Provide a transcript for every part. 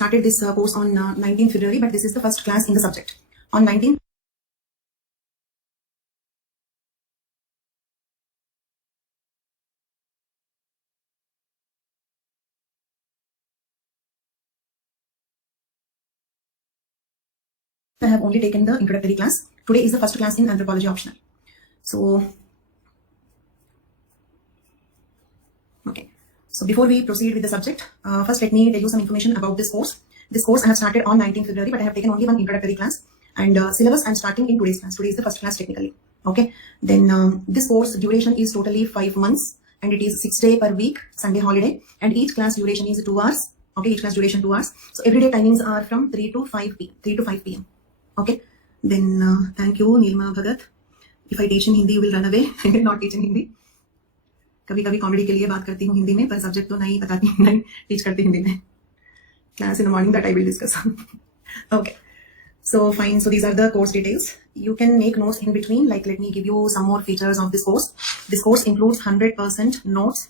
started this course on 19th February, but this is the first class in the subject. On 19th I have only taken the introductory class. Today is the first class in anthropology optional. So, okay. So before we proceed with the subject, first let me tell you some information about this course. This course I have started on 19th February, but I have taken only one introductory class. And syllabus I am starting in today's class. Today is the first class technically. Okay. Then this course duration is totally 5 months. And it is 6 days per week, Sunday holiday. And each class duration is 2 hours. Okay, each class duration 2 hours. So everyday timings are from 3 to 5 p.m. Okay. Then thank you, Nilma Bhagat. If I teach in Hindi, you will run away. I will not teach in Hindi. कभी कभी comedy के लिए बात करती हूँ हिंदी में, पर subject तो नहीं बताती, नहीं टीच करती हिंदी में. Class in the morning that I will discuss. Okay. So fine. So these are the course details. You can make notes in between. Like let me give you some more features of this course. This course includes 100% notes.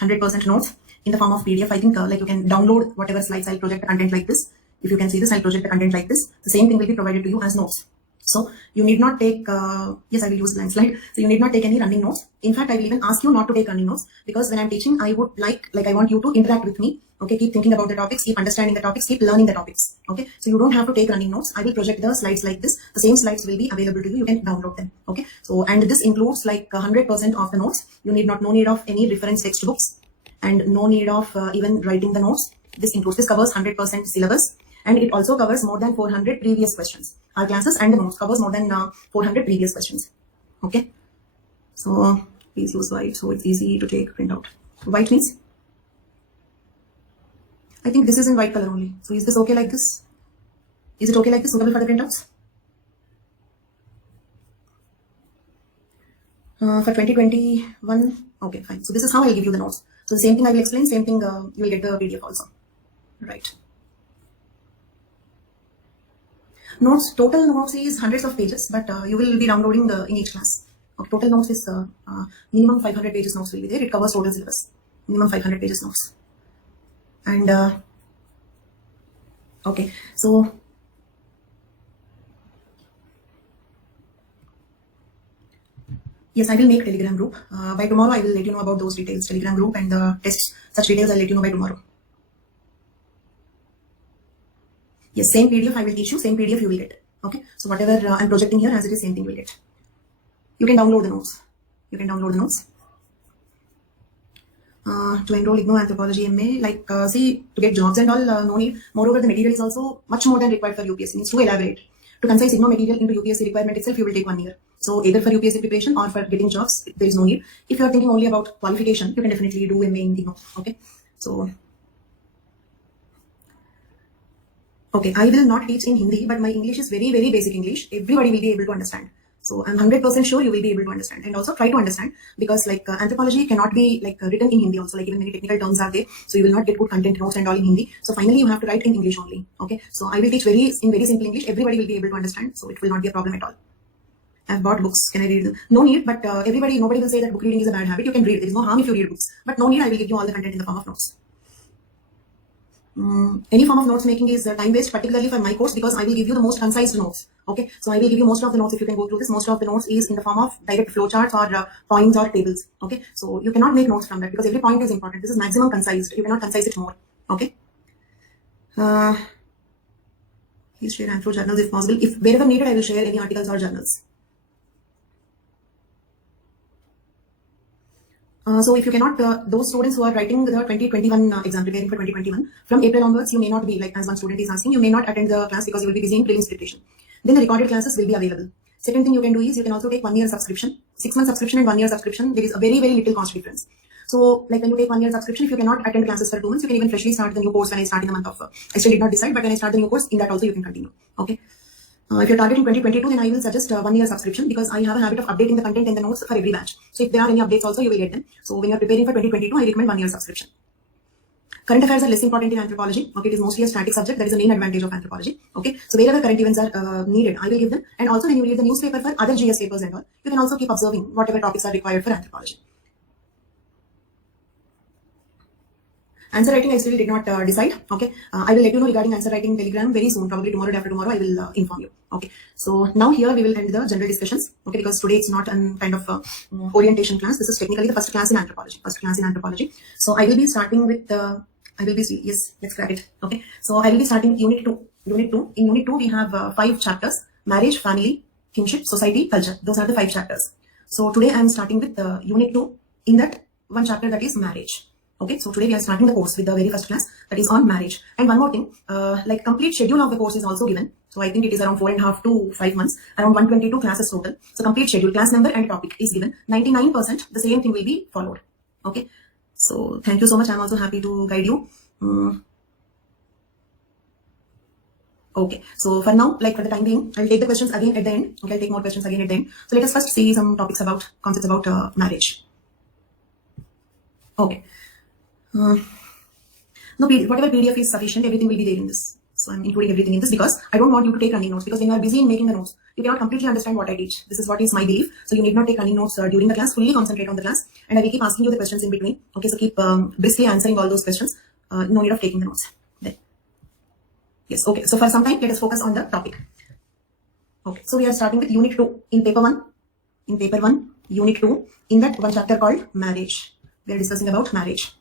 100% notes in the form of PDF. I think like you can download whatever slides. I'll project the content like this. If you can see this, I'll project the content like this. The same thing will be provided to you as notes. So you need not take, yes, I will use blank slide. So you need not take any running notes. In fact, I will even ask you not to take running notes, because when I'm teaching, I would like I want you to interact with me. Okay, keep thinking about the topics, keep understanding the topics, keep learning the topics. Okay, so you don't have to take running notes. I will project the slides like this. The same slides will be available to you. You can download them. Okay, so and this includes like 100% of the notes. You need no need of any reference textbooks, and no need of even writing the notes. This covers 100% syllabus. And it also covers more than 400 previous questions. Our classes and the notes covers more than 400 previous questions. Okay. So please use white so it's easy to take print out. White means, I think this is in white color only. So is this okay like this? Is it okay like this, suitable for the printouts? For 2021, okay, fine. So this is how I'll give you the notes. So the same thing I will explain, same thing you will get the PDF also. Right. Notes, total notes is hundreds of pages, but you will be downloading in each class. Okay, total notes is minimum 500 pages notes will be there. It covers total syllabus. Minimum 500 pages notes. And okay, so yes, I will make Telegram group. By tomorrow, I will let you know about those details. Telegram group and the tests, such details I'll let you know by tomorrow. Yes, same PDF I will teach you, same PDF you will get. Okay, so whatever I'm projecting here, as it is, same thing you will get. You can download the notes. You can download the notes. To enroll IGNO Anthropology MA, like see, to get jobs and all, no need. Moreover, the material is also much more than required for UPSC. It's too elaborate. To concise IGNO material into UPSC requirement itself, you will take 1 year. So either for UPSC preparation or for getting jobs, there is no need. If you are thinking only about qualification, you can definitely do MA in IGNO. Okay, so. Okay, I will not teach in Hindi, but my English is very, very basic English. Everybody will be able to understand. So I'm 100% sure you will be able to understand, and also try to understand, because like anthropology cannot be like written in Hindi also, like even many technical terms are there. So you will not get good content notes and all in Hindi. So finally you have to write in English only. Okay, so I will teach in very simple English. Everybody will be able to understand. So it will not be a problem at all. I've bought books. Can I read them? No need, but nobody will say that book reading is a bad habit. You can read. There is no harm if you read books. But no need, I will give you all the content in the form of notes. Any form of notes making is time-based, particularly for my course, because I will give you the most concise notes. Okay, so I will give you most of the notes. If you can go through this, most of the notes is in the form of direct flowcharts or points or tables. Okay, so you cannot make notes from that, because every point is important. This is maximum concised. You cannot concise it more. Okay. Please share Anthro journals if possible. If wherever needed, I will share any articles or journals. So if you cannot, those students who are writing the 2021 exam, preparing for 2021, from April onwards, you may not be, like as one student is asking, you may not attend the class because you will be busy in prelims preparation. Then the recorded classes will be available. Second thing you can do is you can also take 1 year subscription, 6 month subscription and 1 year subscription. There is a very, very little cost difference. So like when you take 1 year subscription, if you cannot attend classes for 2 months, you can even freshly start the new course when I start in the month of, I still did not decide, but when I start the new course, in that also you can continue. Okay. If you're targeting 2022, then I will suggest 1 year subscription, because I have a habit of updating the content and the notes for every batch. So if there are any updates also, you will get them. So when you're preparing for 2022, I recommend 1 year subscription. Current affairs are less important in anthropology. Okay, it is mostly a static subject. That is the main advantage of anthropology. Okay, so wherever current events are needed, I will give them. And also when you read the newspaper for other GS papers and all, you can also keep observing whatever topics are required for anthropology. Answer writing I still did not decide. Okay, I will let you know regarding answer writing telegram very soon, probably tomorrow, day after tomorrow I will inform you. Okay, so now here we will end the general discussions. Okay, because today it's not an kind of orientation class. This is technically the first class in anthropology. So I will be starting with yes, let's grab it. Okay, so I will be starting unit 2. In unit 2 we have 5 chapters: marriage, family, kinship, society, culture. Those are the 5 chapters. So today I am starting with unit 2. In that one chapter, that is marriage. Okay, so today we are starting the course with the very first class, that is on marriage. And one more thing, like complete schedule of the course is also given. So I think it is around 4.5 to 5 months, around 122 classes total. So complete schedule, class number and topic is given. 99% the same thing will be followed. Okay, so thank you so much. I'm also happy to guide you. Okay, so for now, like for the time being, I'll take the questions again at the end. Okay, I'll take more questions again at the end. So let us first see some topics about concepts about marriage. Okay. No, whatever PDF is sufficient, everything will be there in this. So I'm including everything in this because I don't want you to take running notes, because when you are busy in making the notes, you cannot completely understand what I teach. This is what is my belief. So you need not take running notes during the class. Fully concentrate on the class, and I will keep asking you the questions in between. Okay, so keep briskly answering all those questions. No need of taking the notes. There. Yes. Okay. So for some time, let us focus on the topic. Okay. So we are starting with unit 2 in paper 1. In paper 1, unit 2, in that one chapter called marriage. We are discussing about marriage.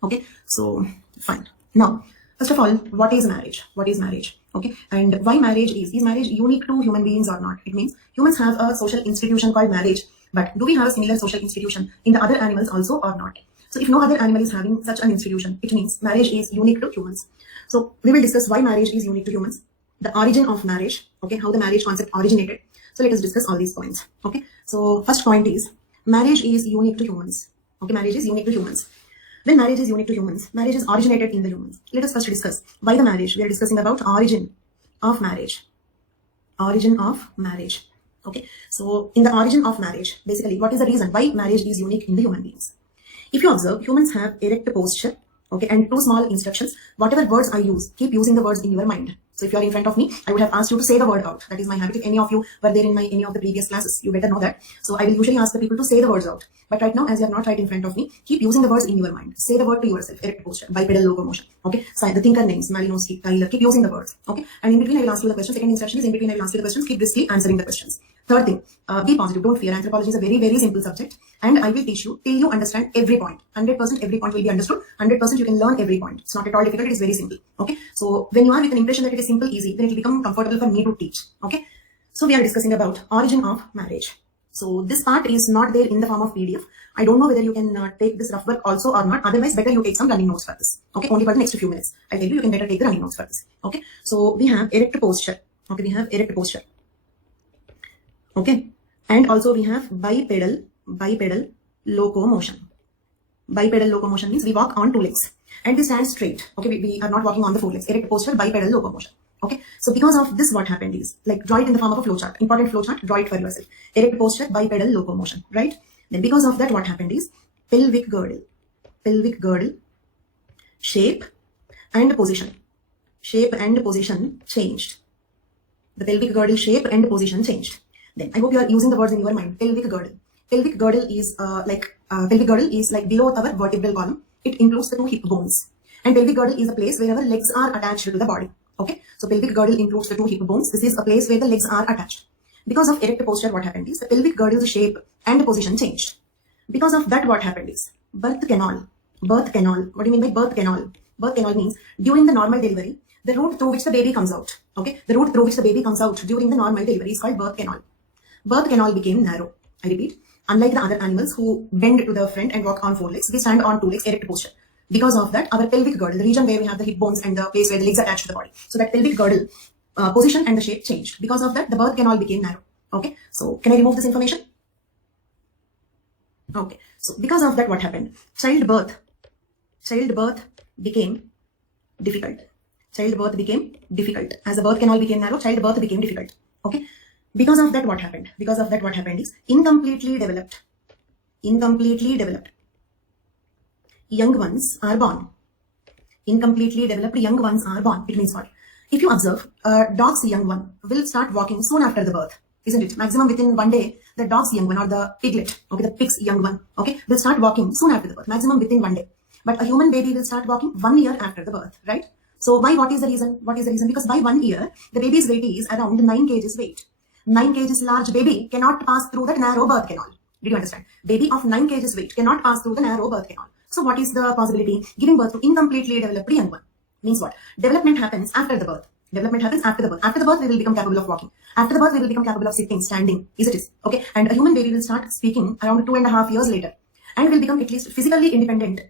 Okay, so fine. Now, first of all, what is marriage? What is marriage? Okay, and why marriage is marriage unique to human beings or not? It means humans have a social institution called marriage, but do we have a similar social institution in the other animals also or not? So if no other animal is having such an institution, it means marriage is unique to humans. So we will discuss why marriage is unique to humans, the origin of marriage, okay, how the marriage concept originated. So let us discuss all these points. Okay, so first point is marriage is unique to humans. Okay, marriage is unique to humans. When marriage is unique to humans, marriage is originated in the humans. Let us first discuss why the marriage. We are discussing about origin of marriage. Origin of marriage. Okay, so in the origin of marriage, basically, what is the reason why marriage is unique in the human beings? If you observe, humans have erect posture, okay, and 2 small instructions. Whatever words I use, keep using the words in your mind. So if you are in front of me, I would have asked you to say the word out. That is my habit. If any of you were there in any of the previous classes, you better know that. So I will usually ask the people to say the words out. But right now, as you are not right in front of me, keep using the words in your mind. Say the word to yourself. Erect posture, bipedal locomotion. Okay. So the thinker names, Malinowski, Tyler. Keep using the words. Okay. And in between, I will ask you the questions. Second instruction is in between, I will ask you the questions. Keep briskly answering the questions. Third thing, be positive. Don't fear. Anthropology is a very, very simple subject. And I will teach you till you understand every point. 100% every point will be understood. 100% you can learn every point. It's not at all difficult. It is very simple. Okay. So when you are with an impression that it is simple, easy, then it will become comfortable for me to teach. Okay. So we are discussing about origin of marriage. So this part is not there in the form of PDF. I don't know whether you can take this rough work also or not. Otherwise, better you take some running notes for this. Okay. Only for the next few minutes. I'll tell you, you can better take the running notes for this. Okay. So we have erect posture. Okay. We have erect posture. Okay. And also we have bipedal locomotion. Bipedal locomotion means we walk on 2 legs and we stand straight. Okay, we are not walking on the 4 legs. Erect posture, bipedal locomotion. Okay, so because of this, what happened is, like, draw it in the form of a flowchart. Important flowchart, draw it for yourself. Erect posture, bipedal locomotion, right? Then because of that, what happened is pelvic girdle, shape and position changed. The pelvic girdle shape and position changed. Then I hope you are using the words in your mind. Pelvic girdle. Pelvic girdle is like below our vertebral column. It includes the 2 hip bones. And pelvic girdle is a place where our legs are attached to the body. Okay. So pelvic girdle includes the 2 hip bones. This is a place where the legs are attached. Because of erect posture, what happened is the pelvic girdle's shape and position changed. Because of that, what happened is birth canal. What do you mean by birth canal? Birth canal means during the normal delivery, the route through which the baby comes out. Okay. The route through which the baby comes out during the normal delivery is called birth canal. Birth canal became narrow. I repeat, unlike the other animals who bend to the front and walk on 4 legs, we stand on 2 legs, erect posture. Because of that, our pelvic girdle, the region where we have the hip bones and the place where the legs are attached to the body. So that pelvic girdle position and the shape changed. Because of that, the birth canal became narrow. Okay. So can I remove this information? Okay. So because of that, what happened? Childbirth became difficult. As the birth canal became narrow, childbirth became difficult. Okay. Because of that, what happened? Is incompletely developed young ones are born. Incompletely developed young ones are born. It means what? If you observe, a dog's young one will start walking soon after the birth, isn't it? Maximum within 1 day, the dog's young one or the piglet, okay, the pig's young one, okay, will start walking soon after the birth, maximum within 1 day. But a human baby will start walking 1 year after the birth, right? So why? What is the reason? What is the reason? Because by 1 year, the baby's weight is around 9 kgs weight. 9 kgs large baby cannot pass through the narrow birth canal. Did you understand? Baby of 9 kgs weight cannot pass through the narrow birth canal. So what is the possibility? Giving birth to incompletely developed young one. Means what? Development happens after the birth. Development happens after the birth. After the birth, we will become capable of walking. After the birth, we will become capable of sitting, standing. Is it is? Okay. And a human baby will start speaking around 2.5 years later. And will become at least physically independent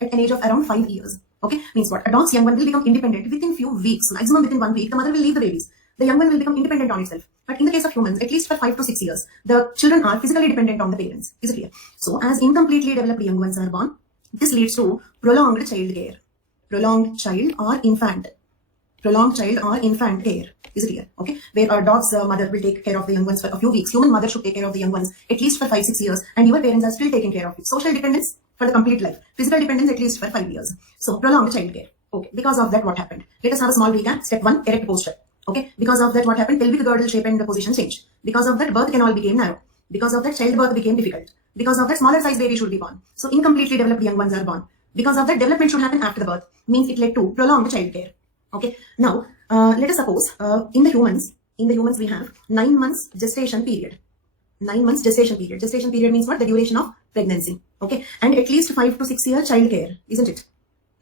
at an age of around 5 years. Okay. Means what? A dog's young one will become independent within few weeks. Maximum within 1 week, the mother will leave the babies. The young one will become independent on itself. But in the case of humans, at least for 5 to 6 years, the children are physically dependent on the parents. Is it clear? So as incompletely developed young ones are born, this leads to prolonged child care. Prolonged child or infant care. Is it clear? Okay. Where a dog's mother will take care of the young ones for a few weeks. Human mother should take care of the young ones at least for 5-6 years, and your parents are still taking care of you. Social dependence for the complete life. Physical dependence at least for 5 years. So prolonged child care. Okay. Because of that, what happened? Let us have a small recap. Step 1, erect posture. Okay. Because of that, what happened? Pelvic girdle shape and the position change. Because of that, birth canal became narrow. Because of that, childbirth became difficult. Because of that, smaller size baby should be born. So incompletely developed young ones are born. Because of that, development should happen after the birth. Means it led to prolonged child care. Okay. Now, let us suppose in the humans we have 9 months gestation period. 9 months gestation period. Gestation period means what? The duration of pregnancy. Okay. And at least 5 to 6 year child care, isn't it?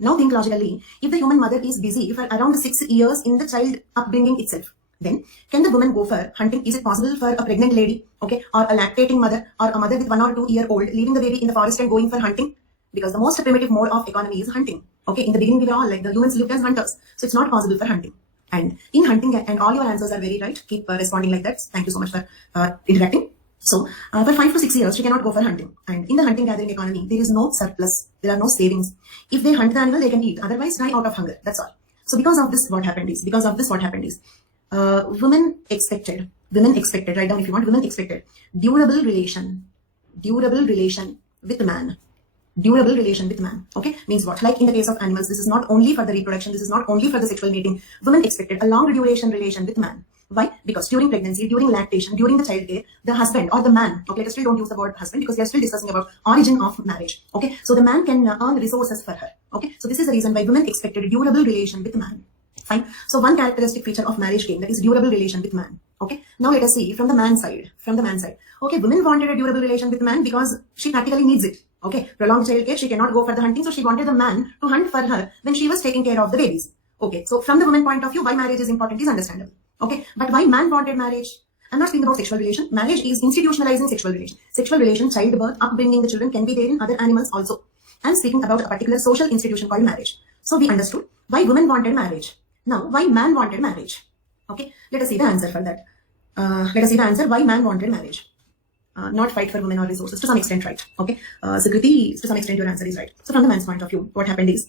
Now think logically. If the human mother is busy for around 6 years in the child upbringing itself, then can the woman go for hunting? Is it possible for a pregnant lady, okay, or a lactating mother, or a mother with 1 or 2 year old leaving the baby in the forest and going for hunting? Because the most primitive mode of economy is hunting. Okay, in the beginning we were all like the humans lived as hunters, so it's not possible for hunting. And in hunting, and all your answers are very right. Keep responding like that. Thank you so much for interacting. So for 5 to 6 years, she cannot go for hunting. And in the hunting gathering economy, there is no surplus. There are no savings. If they hunt the animal, they can eat. Otherwise, die out of hunger. That's all. So because of this, what happened is, women expected, write down if you want, women expected durable relation with man. Durable relation with man. Okay, means what? Like in the case of animals, this is not only for the reproduction, this is not only for the sexual mating. Women expected a long duration relation with man. Why? Because during pregnancy, during lactation, during the child care, the husband or the man, okay, still don't use the word husband because we are still discussing about origin of marriage. Okay, so the man can earn resources for her. Okay, so this is the reason why women expected a durable relation with man. Fine. So one characteristic feature of marriage came, that is durable relation with man. Okay. Now let us see from the man's side. Okay, women wanted a durable relation with man because she practically needs it. Okay. Prolonged child care, she cannot go for the hunting, so she wanted the man to hunt for her when she was taking care of the babies. Okay. So from the woman point of view, why marriage is important is understandable. Okay. But why man wanted marriage? I'm not speaking about sexual relation. Marriage is institutionalizing sexual relation. Sexual relation, childbirth, upbringing the children can be there in other animals also. I'm speaking about a particular social institution called marriage. So we understood why women wanted marriage. Now, why man wanted marriage? Okay, let us see the answer for that. Let us see the answer why man wanted marriage. Not fight for women or resources, to some extent, right? Okay, Sukriti, to some extent your answer is right. So from the man's point of view, what happened is,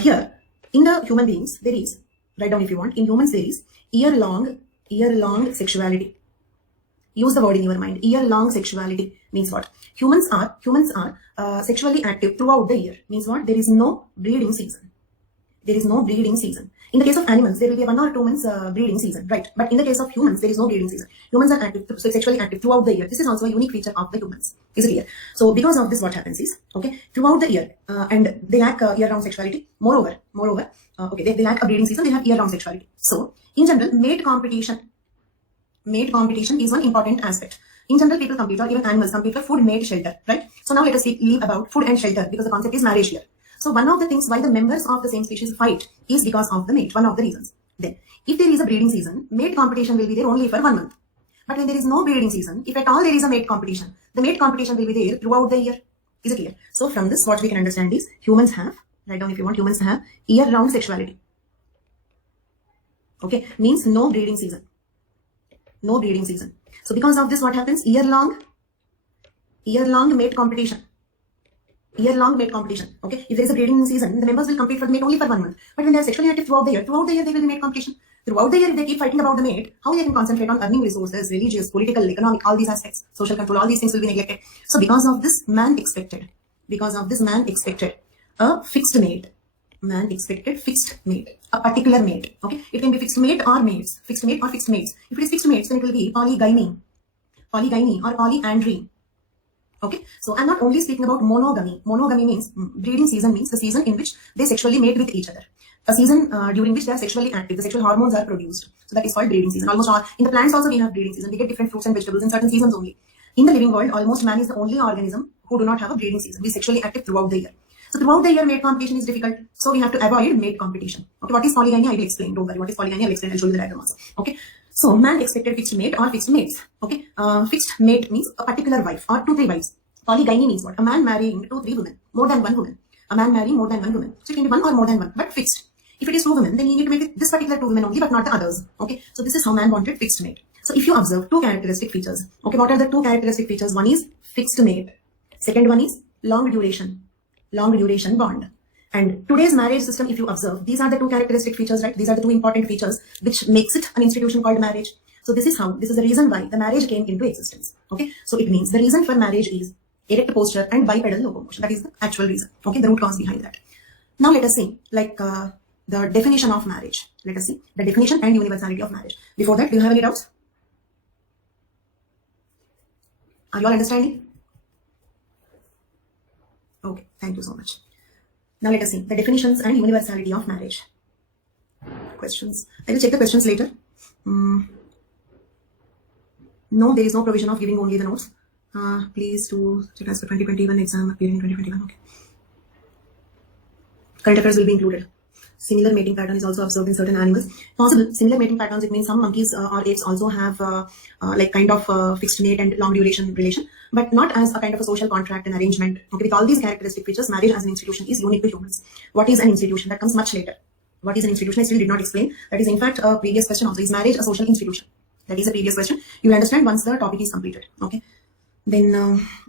here, in the human beings, there is, write down if you want, in humans there is year-long sexuality. Use the word in your mind. Year-long sexuality means what? Humans are sexually active throughout the year. Means what? There is no breeding season. There is no breeding season. In the case of animals, there will be 1 or 2 months breeding season, right? But in the case of humans, there is no breeding season. Humans are active, so sexually active throughout the year. This is also a unique feature of the humans. Is it clear? So because of this, what happens is, okay, throughout the year, and they lack year-round sexuality. Moreover, okay, they lack a breeding season. They have year-round sexuality. So in general, mate competition is one important aspect. In general, people compete, or even animals compete for food, mate, shelter, right? So now let us leave about food and shelter because the concept is marriage here. So one of the things why the members of the same species fight is because of the mate, one of the reasons. Then, if there is a breeding season, mate competition will be there only for 1 month. But when there is no breeding season, if at all there is a mate competition, the mate competition will be there throughout the year. Is it clear? So from this, what we can understand is, humans have, write down if you want, humans have year-round sexuality. Okay, means no breeding season. No breeding season. So because of this, what happens? Year-long mate competition. Year-long mate competition. Okay, if there is a breeding season, the members will compete for the mate only for 1 month. But when they are sexually active throughout the year they will be mate competition. Throughout the year, if they keep fighting about the mate, how they can concentrate on earning resources, religious, political, economic, all these aspects, social control, all these things will be neglected. So because of this, man expected a fixed mate. Man expected fixed mate, a particular mate. Okay, it can be fixed mate or mates. Fixed mate or fixed mates. If it is fixed mates, then it will be polygyny or polyandry. Okay, so I'm not only speaking about monogamy. Monogamy means breeding season means the season in which they sexually mate with each other. A season during which they are sexually active, the sexual hormones are produced. So that is called breeding season. Almost all in the plants also we have breeding season. We get different fruits and vegetables in certain seasons only. In the living world, almost man is the only organism who do not have a breeding season. We are sexually active throughout the year. So throughout the year, mate competition is difficult. So we have to avoid mate competition. Okay, what is polygamy? I will explain. Don't worry. What is polygamy? I will explain. I'll show you the diagram also. Okay. So man expected fixed mate or fixed mates. Okay. Fixed mate means a particular wife or 2-3 wives. Polygamy means what? A man marrying 2-3 women, more than one woman. A man marrying more than one woman. So it can be one or more than one, but fixed. If it is 2 women, then you need to make it this particular 2 women only, but not the others. Okay. So this is how man wanted fixed mate. So if you observe 2 characteristic features. Okay. What are the 2 characteristic features? One is fixed mate. Second one is long duration bond. And today's marriage system, if you observe, these are the 2 characteristic features, right? These are the 2 important features which makes it an institution called marriage. So this is the reason why the marriage came into existence. Okay. So it means the reason for marriage is erect posture and bipedal locomotion. That is the actual reason. Okay. The root cause behind that. Now let us see the definition of marriage. Let us see the definition and universality of marriage. Before that, do you have any doubts? Are you all understanding? Okay. Thank you so much. Now let us see the definitions and universality of marriage. Questions. I will check the questions later. No, there is no provision of giving only the notes. Please to check as for 2021 exam appearing in 2021. Okay. Current affairs will be included. Similar mating pattern is also observed in certain animals. Possible similar mating patterns. It means some monkeys or apes also have fixed mate and long duration relation, but not as a kind of a social contract and arrangement. Okay, with all these characteristic features, marriage as an institution is unique to humans. What is an institution? That comes much later. What is an institution? I still did not explain. That is in fact a previous question also. Is marriage a social institution? That is a previous question. You will understand once the topic is completed. Okay. Then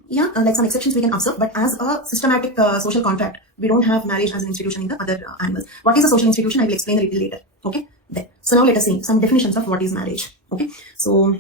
like some exceptions we can observe, but as a systematic social contract, we don't have marriage as an institution in the other animals. What is a social institution? I will explain a little later. Okay. Then, so now let us see some definitions of what is marriage. Okay. So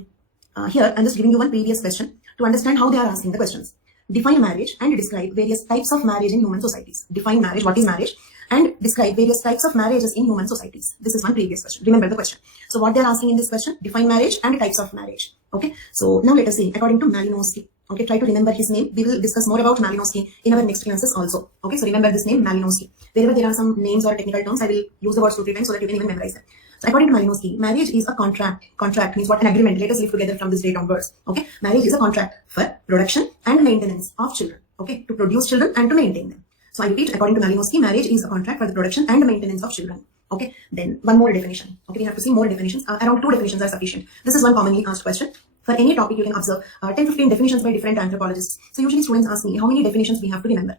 here I'm just giving you one previous question to understand how they are asking the questions. Define marriage and describe various types of marriage in human societies. Define marriage. What is marriage? And describe various types of marriages in human societies. This is one previous question. Remember the question. So what they are asking in this question? Define marriage and types of marriage. Okay. So now let us see according to Malinowski. Okay, try to remember his name. We will discuss more about Malinowski in our next classes also. Okay, so remember this name, Malinowski. Wherever there are some names or technical terms, I will use the words 2-3 times so that you can even memorize them. So according to Malinowski, marriage is a contract. Contract means what? An agreement. Let us live together from this date onwards. Okay, marriage is a contract for production and maintenance of children. Okay, to produce children and to maintain them. So I repeat, according to Malinowski, marriage is a contract for the production and maintenance of children. Okay, then one more definition. Okay, we have to see more definitions. Around 2 definitions are sufficient. This is one commonly asked question. For any topic, you can observe 10-15 definitions by different anthropologists. So usually students ask me how many definitions we have to remember.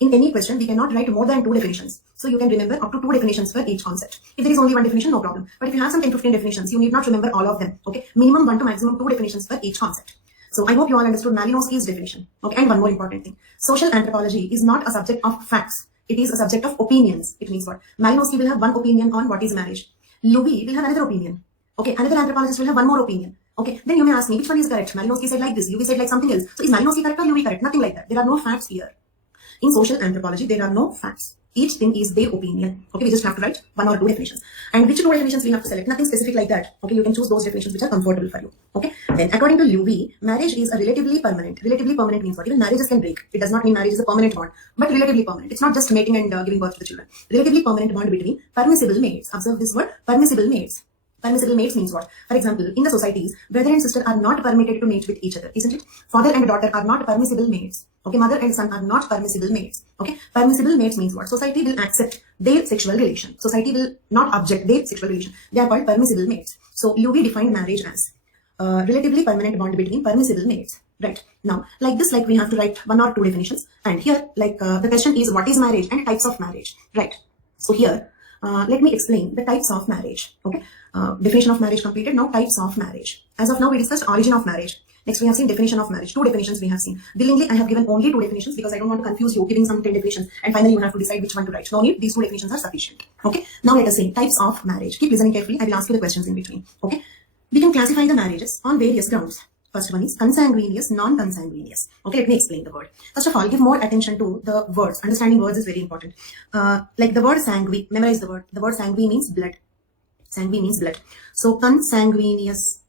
In any question, we cannot write more than 2 definitions. So you can remember up to 2 definitions for each concept. If there is only 1 definition, no problem. But if you have some 10-15 definitions, you need not remember all of them. Okay, minimum 1 to maximum 2 definitions for each concept. So I hope you all understood Malinowski's definition. Okay, and one more important thing. Social anthropology is not a subject of facts. It is a subject of opinions. It means what? Malinowski will have one opinion on what is marriage. Louis will have another opinion. Okay, another anthropologist will have one more opinion. Okay, then you may ask me which one is correct. Malinowski said like this, Louis said like something else. So is Malinowski correct or Louis correct? Nothing like that. There are no facts here. In social anthropology, there are no facts. Each thing is their opinion. Okay, we just have to write 1 or 2 definitions. And which 2 definitions we have to select? Nothing specific like that. Okay, you can choose those definitions which are comfortable for you. Okay, then according to Louis, marriage is a relatively permanent. Relatively permanent means what? Even marriages can break. It does not mean marriage is a permanent bond, but relatively permanent. It's not just mating and giving birth to the children. Relatively permanent bond between permissible mates. Observe this word, permissible mates. Permissible mates means what? For example, in the societies, brother and sister are not permitted to mate with each other, isn't it? Father and daughter are not permissible mates. Okay, mother and son are not permissible mates. Okay, permissible mates means what? Society will accept their sexual relation. Society will not object their sexual relation. They are called permissible mates. So Louis defined marriage as a relatively permanent bond between permissible mates. Right. Now, like this, like we have to write 1 or 2 definitions. And here, the question is what is marriage and types of marriage. Right. So here, let me explain the types of marriage. Okay. Definition of marriage completed. Now types of marriage. As of now, we discussed origin of marriage. Next, we have seen definition of marriage. 2 definitions we have seen. Willingly, I have given only 2 definitions because I don't want to confuse you, giving some 10 definitions, and finally you have to decide which one to write. No need. These 2 definitions are sufficient. Okay. Now let us see types of marriage. Keep listening carefully. I will ask you the questions in between. Okay. We can classify the marriages on various grounds. First one is consanguineous, non-consanguineous. Okay, let me explain the word. First of all, give more attention to the words. Understanding words is very important. Like the word sanguine, memorize the word. The word sanguine means blood. Sanguine means blood. So consanguineous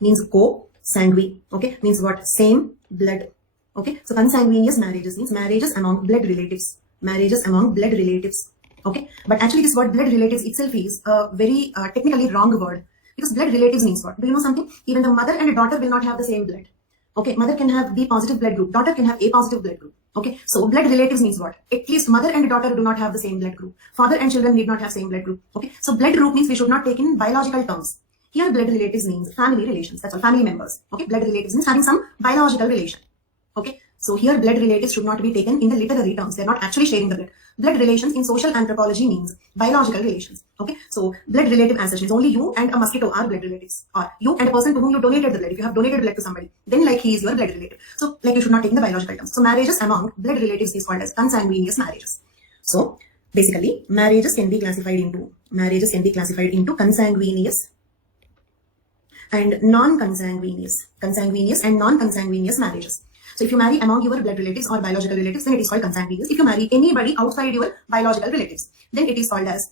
means co. Sanguine, okay, means what? Same blood. Okay, so consanguineous marriages means marriages among blood relatives. Marriages among blood relatives. Okay, but actually this word blood relatives itself is a very technically wrong word, because blood relatives means what? Do you know something? Even the mother and a daughter will not have the same blood. Okay, mother can have B positive blood group, daughter can have A positive blood group. Okay, so blood relatives means what? At least mother and daughter do not have the same blood group. Father and children need not have same blood group. Okay, so blood group means we should not take in biological terms. Here blood relatives means family relations. That's all, family members. Okay, blood relatives means having some biological relation. Okay, so here blood relatives should not be taken in the literary terms. They're not actually sharing the blood. Blood relations in social anthropology means biological relations. Okay, so blood relative as such means only you and a mosquito are blood relatives, or you and a person to whom you donated the blood. If you have donated blood to somebody, then like he is your blood relative. So like you should not take in the biological terms. So marriages among blood relatives is called as consanguineous marriages. So basically marriages can be classified into consanguineous and non-consanguineous, consanguineous and non-consanguineous marriages. So if you marry among your blood relatives or biological relatives, then it is called consanguineous. If you marry anybody outside your biological relatives, then it is called as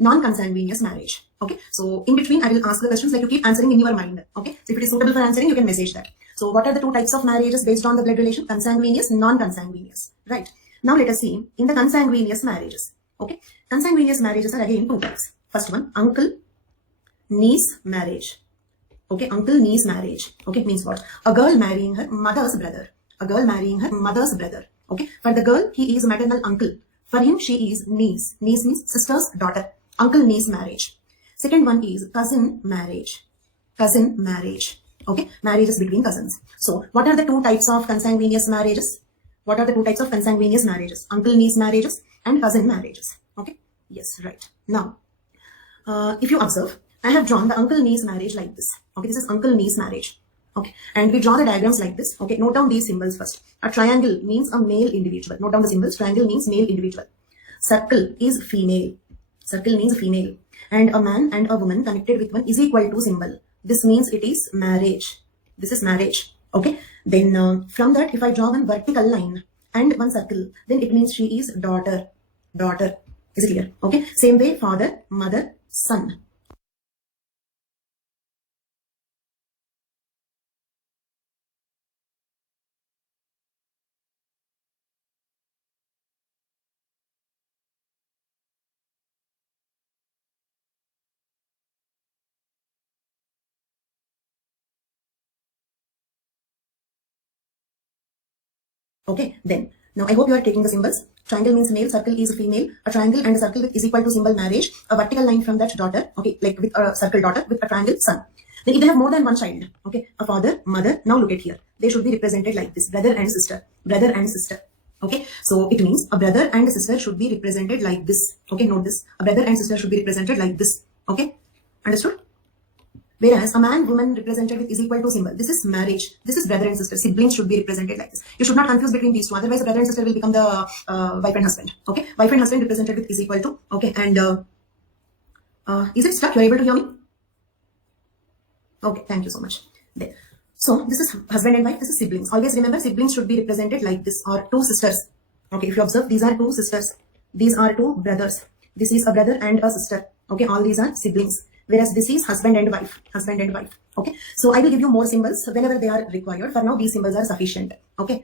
non-consanguineous marriage. Okay. So in between, I will ask the questions like you keep answering in your mind. Okay. So if it is suitable for answering, you can message that. So what are the two types of marriages based on the blood relation? Consanguineous, non-consanguineous. Right. Now let us see in the consanguineous marriages. Okay. Consanguineous marriages are again two types. First one, uncle-niece marriage. Okay, uncle-niece marriage. Okay, means what? A girl marrying her mother's brother. A girl marrying her mother's brother. Okay, for the girl, he is maternal uncle. For him, she is niece. Niece means sister's daughter. Uncle-niece marriage. Second one is cousin marriage. Cousin marriage. Okay, marriages between cousins. So, what are the two types of consanguineous marriages? What are the two types of consanguineous marriages? Uncle-niece marriages and cousin marriages. Okay, yes, right. Now, if you observe, I have drawn the uncle-niece marriage like this. Okay, this is uncle-niece marriage. Okay, and we draw the diagrams like this. Okay, note down these symbols first. A triangle means a male individual. Note down the symbols. Triangle means male individual. Circle is female. Circle means female. And a man and a woman connected with one is equal to symbol. This means it is marriage. This is marriage. Okay, then from that, if I draw one vertical line and one circle, then it means she is daughter. Daughter. Is it clear? Okay, same way, father, mother, son. Okay, then now I hope you are taking the symbols. Triangle means male, circle is female. A triangle and a circle is equal to symbol marriage. A vertical line from that daughter, okay, like with a circle daughter, with a triangle son. Then if they have more than one child, okay, a father, mother, now look at here. They should be represented like this, brother and sister, brother and sister. Okay, so it means a brother and a sister should be represented like this. Okay, note this. A brother and sister should be represented like this. Okay, understood? Whereas a man, woman represented with is equal to symbol. This is marriage. This is brother and sister. Siblings should be represented like this. You should not confuse between these two. Otherwise, a brother and sister will become the wife and husband. Okay, wife and husband represented with is equal to. Okay, and is it stuck? You are able to hear me? Okay, thank you so much. There. So this is husband and wife. This is siblings. Always remember, siblings should be represented like this, or two sisters. Okay, if you observe, these are two sisters. These are two brothers. This is a brother and a sister. Okay, all these are siblings. Whereas this is husband and wife. Husband and wife. Okay, so I will give you more symbols whenever they are required. For now, these symbols are sufficient. Okay.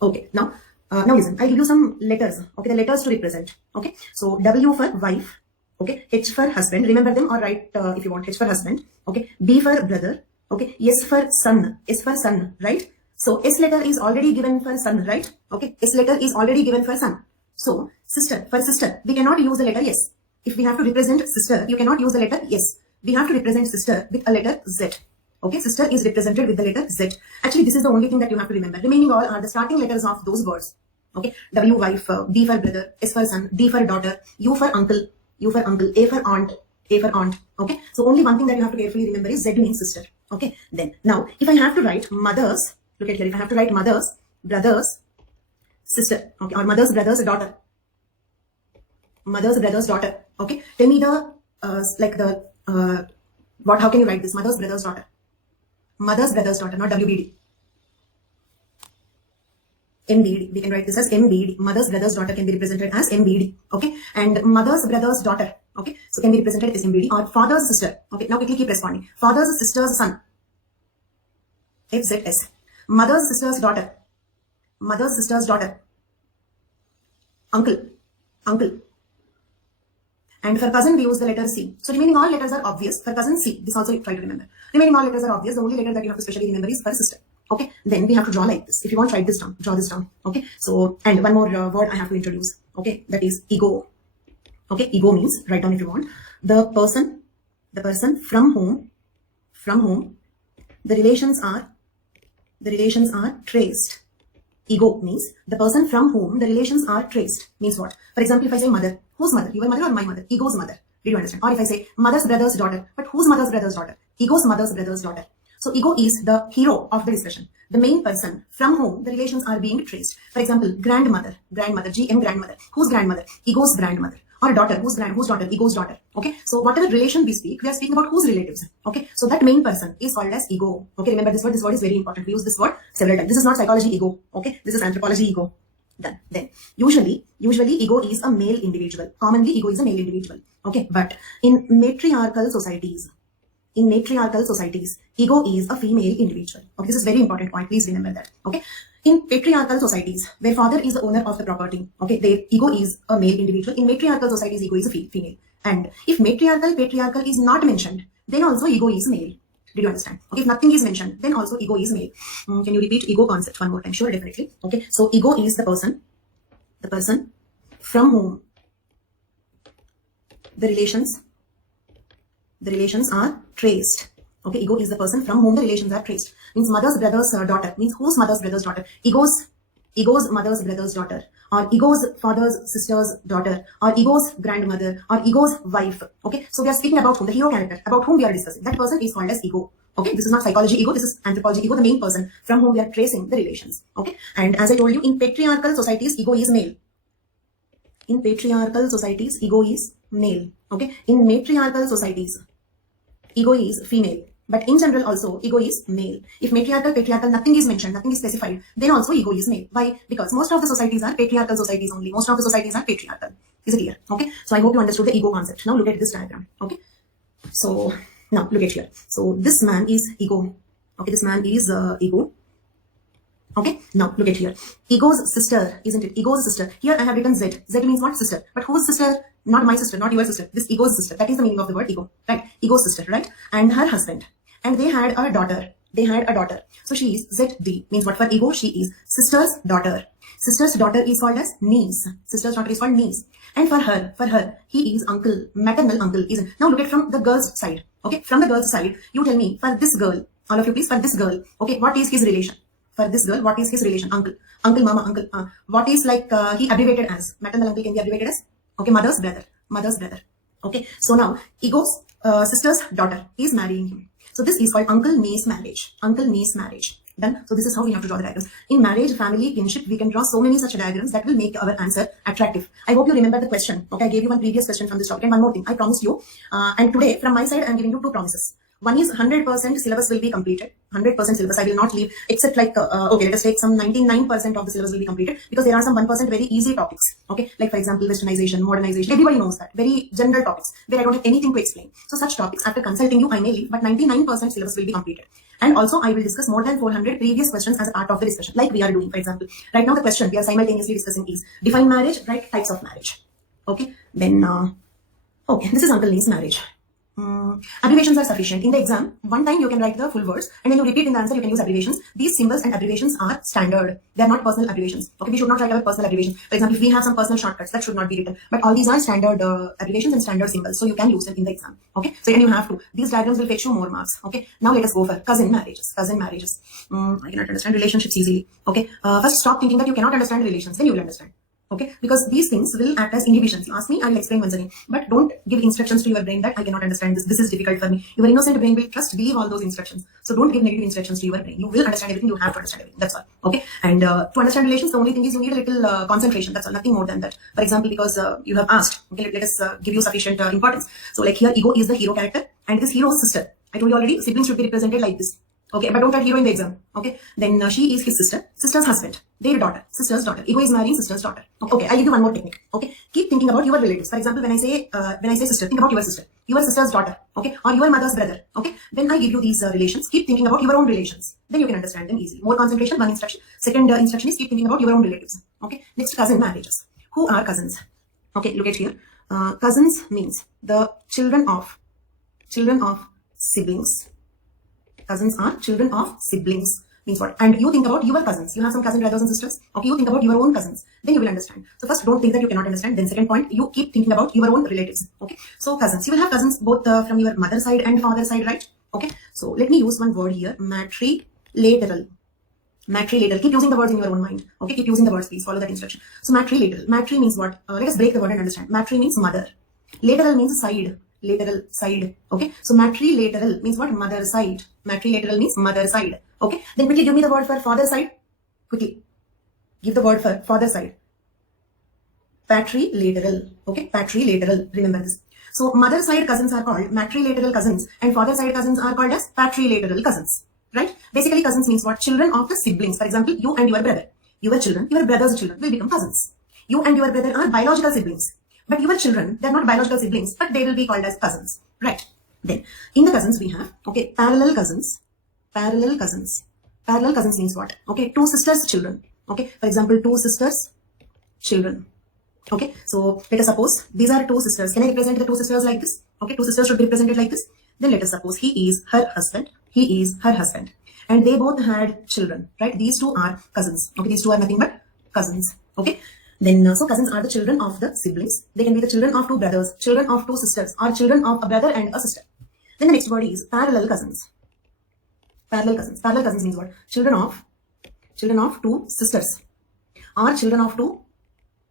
Okay. Now listen. I give you some letters. Okay, the letters to represent. Okay. So W for wife. Okay. H for husband. Remember them or write if you want. H for husband. Okay. B for brother. Okay. S for son. S for son. Right. So S letter is already given for son. Right. Okay. S letter is already given for son. So sister, for sister, we cannot use the letter S. If we have to represent sister, you cannot use the letter S. We have to represent sister with a letter Z. Okay, sister is represented with the letter Z. Actually, this is the only thing that you have to remember. Remaining all are the starting letters of those words. Okay, W wife, B for brother, S for son, D for daughter, U for uncle, A for aunt, A for aunt. Okay, so only one thing that you have to carefully remember is Z means sister. Okay, then now if I have to write mothers, look at here. If I have to write mothers, brothers, sister. Okay, or mothers, brothers, daughter. Mother's brother's daughter. Okay, tell me the what? How can you write this? Mother's brother's daughter. Mother's brother's daughter, not WBD. MBD. We can write this as MBD. Mother's brother's daughter can be represented as MBD. Okay, and mother's brother's daughter. Okay, so can be represented as MBD or father's sister. Okay, now quickly keep responding. Father's sister's son. FZS. Mother's sister's daughter. Mother's sister's daughter. Uncle. Uncle. And for cousin, we use the letter C. So remaining all letters are obvious. For cousin, C. This also try to remember. Remaining all letters are obvious. The only letter that you have to specially remember is for sister. Okay. Then we have to draw like this. If you want, write this down. Draw this down. Okay. So, and one more word I have to introduce. Okay. That is ego. Okay. Ego means, write down if you want, the person from whom the relations are traced. Ego means the person from whom the relations are traced. Means what? For example, if I say mother, whose mother? Your mother or my mother? Ego's mother. Did you understand? Or if I say mother's brother's daughter, but whose mother's brother's daughter? Ego's mother's brother's daughter. So ego is the hero of the discussion, the main person from whom the relations are being traced. For example, grandmother, GM grandmother. Whose grandmother? Ego's grandmother. Or daughter, whose daughter? Ego's daughter. Okay, so whatever relation we speak, we are speaking about whose relatives. Okay, so that main person is called as ego. Okay, remember this word is very important. We use this word several times. This is not psychology ego. Okay, this is anthropology ego. Done. Then usually ego is a male individual. Commonly ego is a male individual. Okay, but in matriarchal societies, ego is a female individual. Okay, this is very important point. Please remember that. Okay. In patriarchal societies, where father is the owner of the property, okay, their ego is a male individual. In matriarchal societies, ego is a female. And if patriarchal is not mentioned, then also ego is male. Did you understand? Okay, if nothing is mentioned, then also ego is male. Can you repeat ego concept one more time? Sure, definitely. Okay, so ego is the person from whom the relations are traced. Okay, ego is the person from whom the relations are traced. Means mother's brother's daughter. Means whose mother's brother's daughter? Ego's mother's brother's daughter. Or ego's father's sister's daughter. Or ego's grandmother. Or ego's wife. Okay, so we are speaking about whom? The hero character. About whom we are discussing. That person is called as ego. Okay, this is not psychology ego. This is anthropology ego. The main person from whom we are tracing the relations. Okay, and as I told you, in patriarchal societies, ego is male. In patriarchal societies, ego is male. Okay, in matriarchal societies, ego is female. But in general also, ego is male. If matriarchal, patriarchal, nothing is mentioned, nothing is specified, then also ego is male. Why? Because most of the societies are patriarchal societies only. Most of the societies are patriarchal. Is it clear? Okay. So I hope you understood the ego concept. Now look at this diagram. Okay. So now look at here. So this man is ego. Okay. This man is ego. Okay. Now look at here. Ego's sister, isn't it? Ego's sister. Here I have written Z. Z means what? Sister. But whose sister? Not my sister, not your sister. This ego's sister. That is the meaning of the word ego. Right? Ego's sister, right? And her husband. And they had a daughter. So she is ZD. Means what for ego? She is sister's daughter. Sister's daughter is called as niece. Sister's daughter is called niece. And for her, he is uncle. Maternal uncle. Isn't. Now look at from the girl's side. Okay. From the girl's side, you tell me, for this girl, all of you please, for this girl. Okay. What is his relation? For this girl, what is his relation? Uncle, mama, uncle. What is like he abbreviated as? Maternal uncle can be abbreviated as? Okay, mother's brother. Okay, so now ego's sister's daughter is marrying him. So this is called uncle niece marriage. Done. So this is how we have to draw the diagrams. In marriage, family, kinship, we can draw so many such diagrams that will make our answer attractive. I hope you remember the question. Okay, I gave you one previous question from this topic. And one more thing, I promised you. And today, from my side, I am giving you two promises. One is 100% syllabus will be completed. 100% syllabus I will not leave, except like, okay, let us take some 99% of the syllabus will be completed, because there are some 1% very easy topics. Okay, like for example, westernization, modernization, everybody knows that. Very general topics where I don't have anything to explain. So such topics, after consulting you, I may leave, but 99% syllabus will be completed. And also I will discuss more than 400 previous questions as a part of the discussion, like we are doing. For example, right now the question we are simultaneously discussing is define marriage, right? Types of marriage. Okay, then, okay, this is uncle niece marriage. Abbreviations are sufficient. In the exam, one time you can write the full words, and when you repeat in the answer, you can use abbreviations. These symbols and abbreviations are standard. They are not personal abbreviations. Okay, we should not write our personal abbreviations. For example, if we have some personal shortcuts, that should not be written. But all these are standard abbreviations and standard symbols, so you can use them in the exam. Okay, so then you have to. These diagrams will fetch you more marks. Okay, now let us go for cousin marriages. I cannot understand relationships easily. Okay, first stop thinking that you cannot understand relations, then you will understand. Okay, because these things will act as inhibitions. You ask me, I will explain once again. But don't give instructions to your brain that I cannot understand this. This is difficult for me. Your innocent brain will just believe all those instructions. So don't give negative instructions to your brain. You will understand everything. You have to understand everything. That's all. Okay. And to understand relations, the only thing is you need a little concentration. That's all. Nothing more than that. For example, because you have asked. Okay, let us give you sufficient importance. So like here, ego is the hero character, and this hero's sister. I told you already, siblings should be represented like this. Okay, but don't write hero in the exam. Okay, then she is his sister, sister's husband, their daughter, sister's daughter. Ego is marrying sister's daughter. Okay, I'll give you one more technique. Okay, keep thinking about your relatives. For example, when I say sister, think about your sister's daughter. Okay, or your mother's brother. Okay, when I give you these relations, keep thinking about your own relations. Then you can understand them easily. More concentration, one instruction. Second instruction is keep thinking about your own relatives. Okay, next, cousin marriages. Who are cousins? Okay, look at here. Cousins means the children of siblings. Cousins are children of siblings. Means what? And you think about your cousins. You have some cousin brothers and sisters. Okay, you think about your own cousins. Then you will understand. So first, don't think that you cannot understand. Then second point, you keep thinking about your own relatives. Okay, so cousins. You will have cousins both from your mother side and father side, right? Okay, so let me use one word here. Matrilateral. Matrilateral. Keep using the words in your own mind. Okay, keep using the words, please. Follow that instruction. So matrilateral. Matri means what? Let us break the word and understand. Matri means mother. Lateral means side. Lateral side. Okay, so matrilateral means what? Mother side. Matrilateral means mother side. Okay, then quickly give me the word for father side. Quickly give the word for father side. Patrilateral. Okay, patrilateral. Remember this. So mother side cousins are called matrilateral cousins, and father side cousins are called as patrilateral cousins. Right? Basically, cousins means what? Children of the siblings. For example, you and your brother. Your children, your brother's children will become cousins. You and your brother are biological siblings. But your children, they're not biological siblings, but they will be called as cousins. Right? Then, in the cousins we have, okay, parallel cousins. Parallel cousins. Parallel cousins means what? Okay, two sisters' children. Okay, for example, two sisters' children. Okay, so let us suppose these are two sisters. Can I represent the two sisters like this? Okay, two sisters should be represented like this. Then let us suppose he is her husband. He is her husband. And they both had children, right? These two are cousins. Okay, these two are nothing but cousins. Okay, then so cousins are the children of the siblings. They can be the children of two brothers, children of two sisters, or children of a brother and a sister. Then the next word is parallel cousins. Parallel cousins. Parallel cousins means what? Children of two sisters, or children of two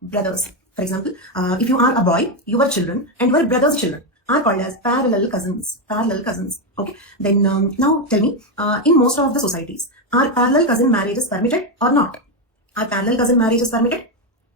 brothers. For example, if you are a boy, your children and your brother's children are called as parallel cousins. Parallel cousins. Okay. Then now tell me, in most of the societies, are parallel cousin marriages permitted or not? Are parallel cousin marriages permitted?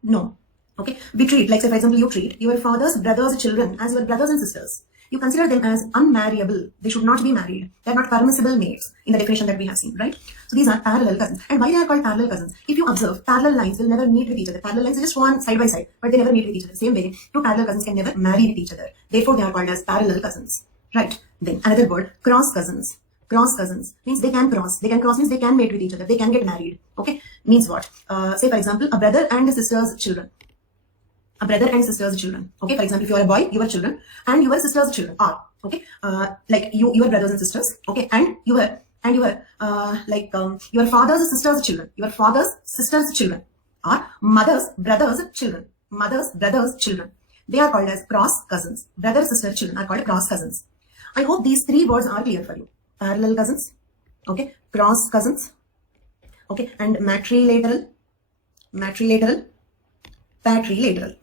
No. Okay. We treat, like say for example, you treat your father's brother's children as your brothers and sisters. You consider them as unmarriable. They should not be married. They are not permissible mates in the definition that we have seen, right? So these are parallel cousins. And why they are called parallel cousins? If you observe, parallel lines will never meet with each other. Parallel lines just go on side by side, but they never meet with each other. Same way, two parallel cousins can never marry with each other. Therefore, they are called as parallel cousins, right? Then another word, cross cousins. Cross cousins means they can cross. They can cross means they can mate with each other. They can get married. Okay, means what? Say for example, a brother and a sister's children. A brother and sister's children. Okay, for example, if you are a boy, your children and your sister's children are okay. Like your brothers and sisters. Okay, and your father's sister's children. Your father's sister's children are mother's brother's children. Mother's brother's children. They are called as cross cousins. Brother sister children are called cross cousins. I hope these three words are clear for you. Parallel cousins. Okay, cross cousins. Okay, and matrilateral. Matrilateral. Patrilateral.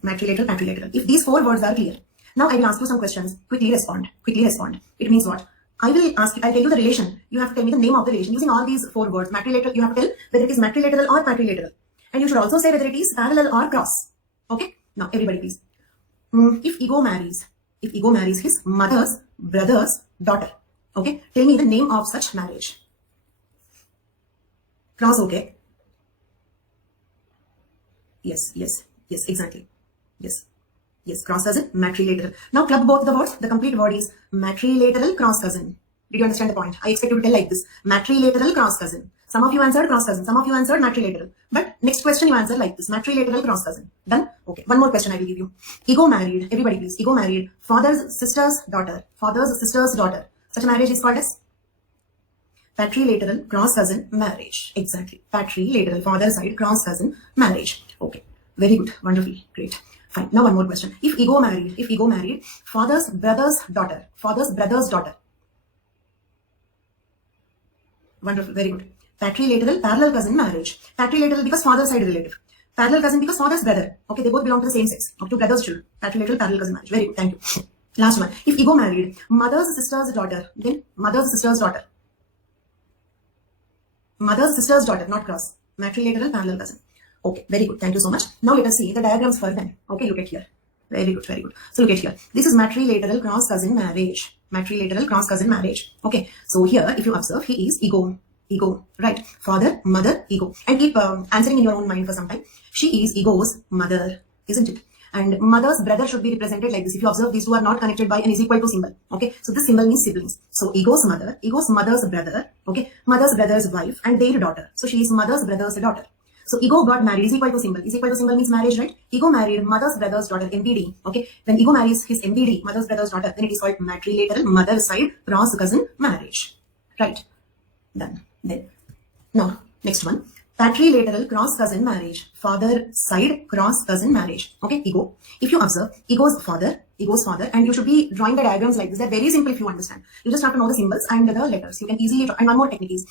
If these four words are clear, now I will ask you some questions. Quickly respond. It means what? I will ask you, I'll tell you the relation. You have to tell me the name of the relation. Using all these four words, matrilateral, you have to tell whether it is matrilateral or patrilateral. And you should also say whether it is parallel or cross. Okay? Now, everybody please. If ego marries his mother's brother's daughter. Okay? Tell me the name of such marriage. Cross, okay? Yes, exactly. Yes, cross cousin, matrilateral. Now club both the words. The complete word is matrilateral cross cousin. Did you understand the point? I expect you to tell like this. Matrilateral cross cousin. Some of you answered cross cousin. Some of you answered matrilateral. But next question you answer like this. Matrilateral cross cousin. Done? Okay. One more question I will give you. Ego married. Everybody please. Ego married. Father's sister's daughter. Father's sister's daughter. Such a marriage is called as patrilateral cross cousin marriage. Exactly. Patrilateral. Father side cross cousin marriage. Okay. Very good. Wonderful. Great. Fine. Now one more question. If ego married father's brother's daughter. Father's brother's daughter. Wonderful. Very good. Patrilateral parallel cousin marriage. Patrilateral because father side relative. Parallel cousin because father's brother. Okay, they both belong to the same sex. Of two brothers' children. Patrilateral parallel cousin marriage. Very good. Thank you. Last one. If ego married mother's sister's daughter, then mother's sister's daughter. Mother's sister's daughter, not cross. Matrilateral parallel cousin. Okay, very good. Thank you so much. Now let us see the diagrams for them. Okay, look at here. Very good, very good. So look at here. This is matrilateral cross cousin marriage. Matrilateral cross cousin marriage. Okay. So here, if you observe, he is ego. Ego, right? Father, mother, ego. And keep answering in your own mind for some time. She is ego's mother, isn't it? And mother's brother should be represented like this. If you observe, these two are not connected by an is equal to symbol. Okay. So this symbol means siblings. So ego's mother's brother. Okay. Mother's brother's wife and their daughter. So she is mother's brother's daughter. So ego got married, is equal to symbol. Is equal to symbol means marriage, right? Ego married mother's brother's daughter, MBD. Okay. When ego marries his MBD, mother's brother's daughter, then it is called matrilateral mother side cross cousin marriage. Right. Done. Then. Now, next one. Patrilateral cross cousin marriage. Father side cross cousin marriage. Okay. Ego. If you observe, ego's father, and you should be drawing the diagrams like this. They're very simple if you understand. You just have to know the symbols and the letters. You can easily draw. And one more technique is,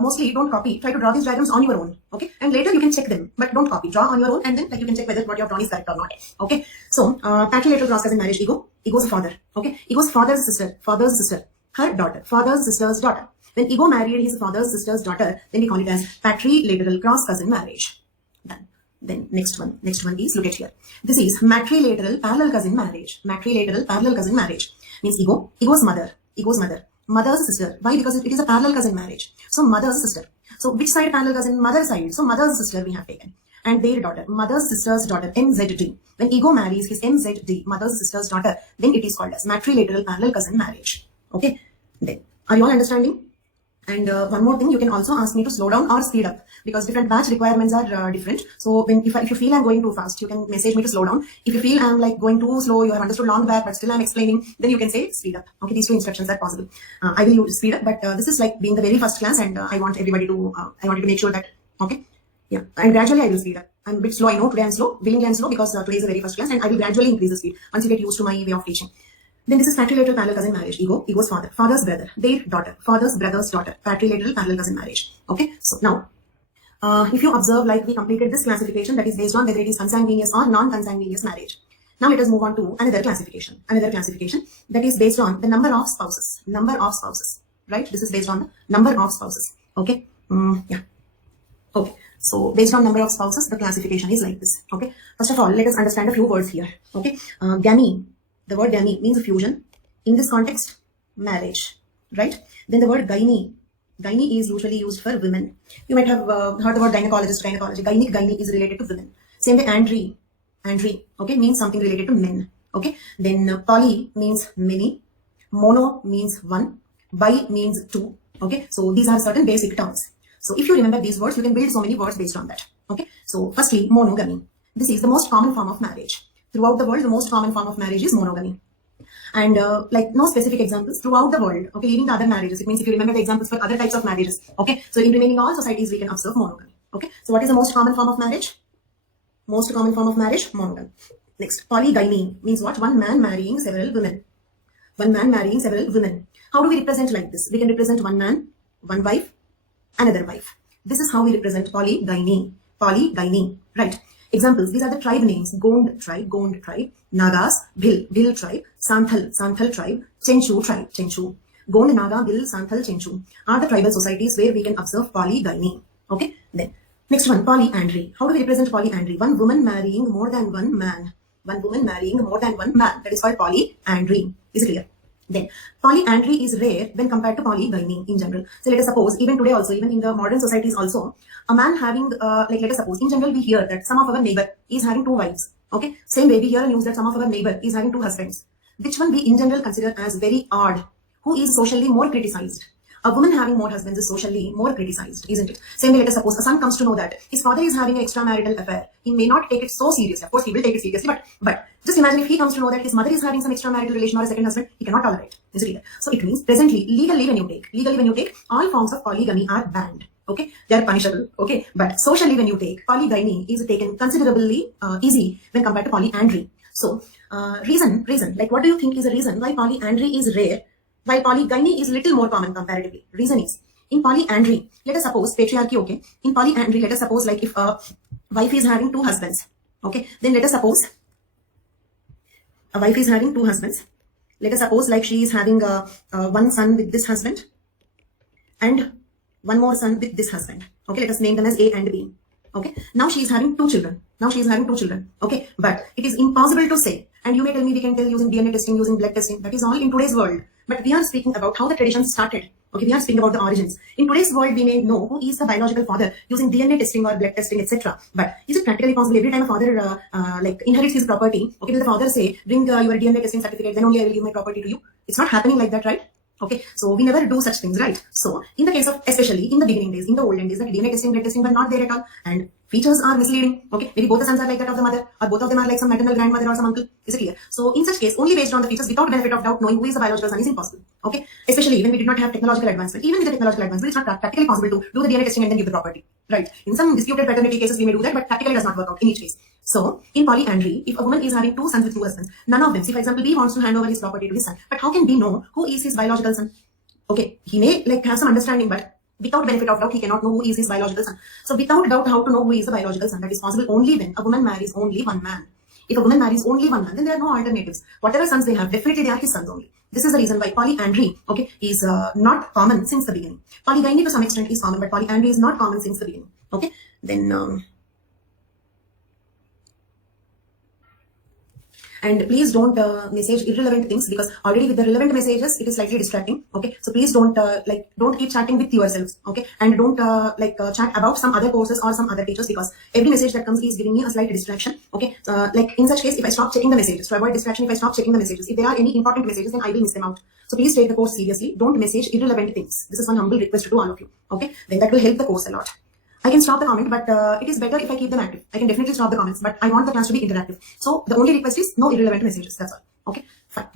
mostly don't copy. Try to draw these diagrams on your own. Okay. And later you can check them, but don't copy. Draw on your own and then you can check whether what you have drawn is correct or not. Okay. So, patrilateral cross cousin marriage, ego's father. Okay. Ego's father's sister, her daughter, father's sister's daughter. When ego married his father's sister's daughter, then we call it as patrilateral cross cousin marriage. Done. Then next one is, look at here. This is matrilateral parallel cousin marriage. Matrilateral parallel cousin marriage means ego's mother, mother's sister. Why? Because it is a parallel cousin marriage. So mother's sister. So which side parallel cousin? Mother's side. So mother's sister we have taken. And their daughter, mother's sister's daughter, MZD. When ego marries his MZD, mother's sister's daughter, then it is called as matrilateral parallel cousin marriage. Okay. Then, are you all understanding? And one more thing, you can also ask me to slow down or speed up because different batch requirements are different. So if you feel I'm going too fast, you can message me to slow down. If you feel I'm like going too slow, you have understood long back, but still I'm explaining, then you can say speed up. Okay, these two instructions are possible. I will use speed up, but this is like being the very first class, and I want everybody to, I wanted to make sure that, okay, yeah, and gradually I will speed up. I'm a bit slow, I know today I'm slow, willingly I'm slow because today is the very first class, and I will gradually increase the speed once you get used to my way of teaching. Then this is patrilateral parallel cousin marriage. Ego's father, father's brother, their daughter, father's brother's daughter, patrilateral parallel cousin marriage. Okay. So now, if you observe, like we completed this classification that is based on whether it is consanguineous or non-consanguineous marriage. Now let us move on to another classification that is based on the number of spouses, right? This is based on the number of spouses. Okay. Yeah. Okay. So based on number of spouses, the classification is like this. Okay. First of all, let us understand a few words here. Okay. Gamy. The word gamy means fusion. In this context, marriage, right? Then the word gynae is usually used for women. You might have heard the word gynecologist, gynae is related to women. Same way, andry, okay, means something related to men. Okay. Then poly means many, mono means one, bi means two. Okay. So these are certain basic terms. So if you remember these words, you can build so many words based on that. Okay. So firstly, monogamy. This is the most common form of marriage. Throughout the world, the most common form of marriage is monogamy. And like no specific examples throughout the world, okay, leaving the other marriages. It means if you remember the examples for other types of marriages, okay. So in remaining all societies, we can observe monogamy. Okay. So what is the most common form of marriage? Most common form of marriage, monogamy. Next, polygyny means what? One man marrying several women. How do we represent like this? We can represent one man, one wife, another wife. This is how we represent polygyny, right? Examples, these are the tribe names. Gond tribe, Nagas, Bhil tribe, Santhal tribe, Chenchu tribe, Gond, Naga, Bhil, Santhal, Chenchu are the tribal societies where we can observe polygyny. Okay, then next one, polyandry. How do we represent polyandry? One woman marrying more than one man. That is called polyandry. Is it clear? Then polyandry is rare when compared to polygyny in general. So let us suppose even today also, even in the modern societies also, a man having like let us suppose in general we hear that some of our neighbor is having two wives. Okay, same way we hear news that some of our neighbor is having two husbands. Which one we in general consider as very odd? Who is socially more criticized? A woman having more husbands is socially more criticized, isn't it? Same way, let us suppose a son comes to know that his father is having an extramarital affair. He may not take it so seriously. Of course, he will take it seriously, but just imagine if he comes to know that his mother is having some extramarital relation or a second husband, he cannot tolerate. Is it clear? So it means presently, legally when you take, all forms of polygamy are banned. Okay, they are punishable. Okay, but socially when you take, polygyny is taken considerably easy when compared to polyandry. So reason, like what do you think is the reason why polyandry is rare, while polygyny is little more common comparatively? Reason is, in polyandry, let us suppose patriarchy, okay. In polyandry, let us suppose like if a wife is having two husbands, okay, then let us suppose a wife is having two husbands. Let us suppose like she is having one son with this husband and one more son with this husband. Okay, let us name them as A and B. Okay, now she is having two children. Okay, but it is impossible to say. And you may tell me we can tell using DNA testing, using blood testing. That is all in today's world. But we are speaking about how the tradition started. Okay, we are speaking about the origins. In today's world, we may know who is the biological father using DNA testing or blood testing, etc. But is it practically possible every time a father inherits his property? Okay, will the father say, bring your DNA testing certificate, then only I will give my property to you? It's not happening like that, right? Okay, so we never do such things, right? So in the case of, especially in the beginning days, in the olden days, that DNA testing, blood testing were not there at all, and features are misleading. Okay, maybe both the sons are like that of the mother, or both of them are like some maternal grandmother or some uncle. Is it clear? So in such case, only based on the features without benefit of doubt, knowing who is the biological son is impossible. Okay, especially when we did not have technological advancement. Even with the technological advancement, it's not practically possible to do the DNA testing and then give the property. Right? In some disputed paternity cases, we may do that, but practically does not work out in each case. So in polyandry, if a woman is having two sons with two husbands, none of them, see for example, B wants to hand over his property to his son, but how can B know who is his biological son? Okay, he may have some understanding, but without benefit of doubt, he cannot know who is his biological son. So without doubt, how to know who is the biological son? That is possible only when a woman marries only one man. If a woman marries only one man, then there are no alternatives. Whatever sons they have, definitely they are his sons only. This is the reason why polyandry, okay, is not common since the beginning. Polygyny to some extent is common, but polyandry is not common since the beginning. Okay, then and please don't message irrelevant things, because already with the relevant messages it is slightly distracting. Okay, so please don't don't keep chatting with yourselves. Okay, and don't chat about some other courses or some other teachers, because every message that comes is giving me a slight distraction. Okay, in such case, if I stop checking the messages, to avoid distraction, if I stop checking the messages, if there are any important messages, then I will miss them out. So please take the course seriously. Don't message irrelevant things. This is one humble request to all of you. Okay, then that will help the course a lot. I can stop the comment, but it is better if I keep them active. I can definitely stop the comments, but I want the class to be interactive. So the only request is no irrelevant messages. That's all. Okay, fine.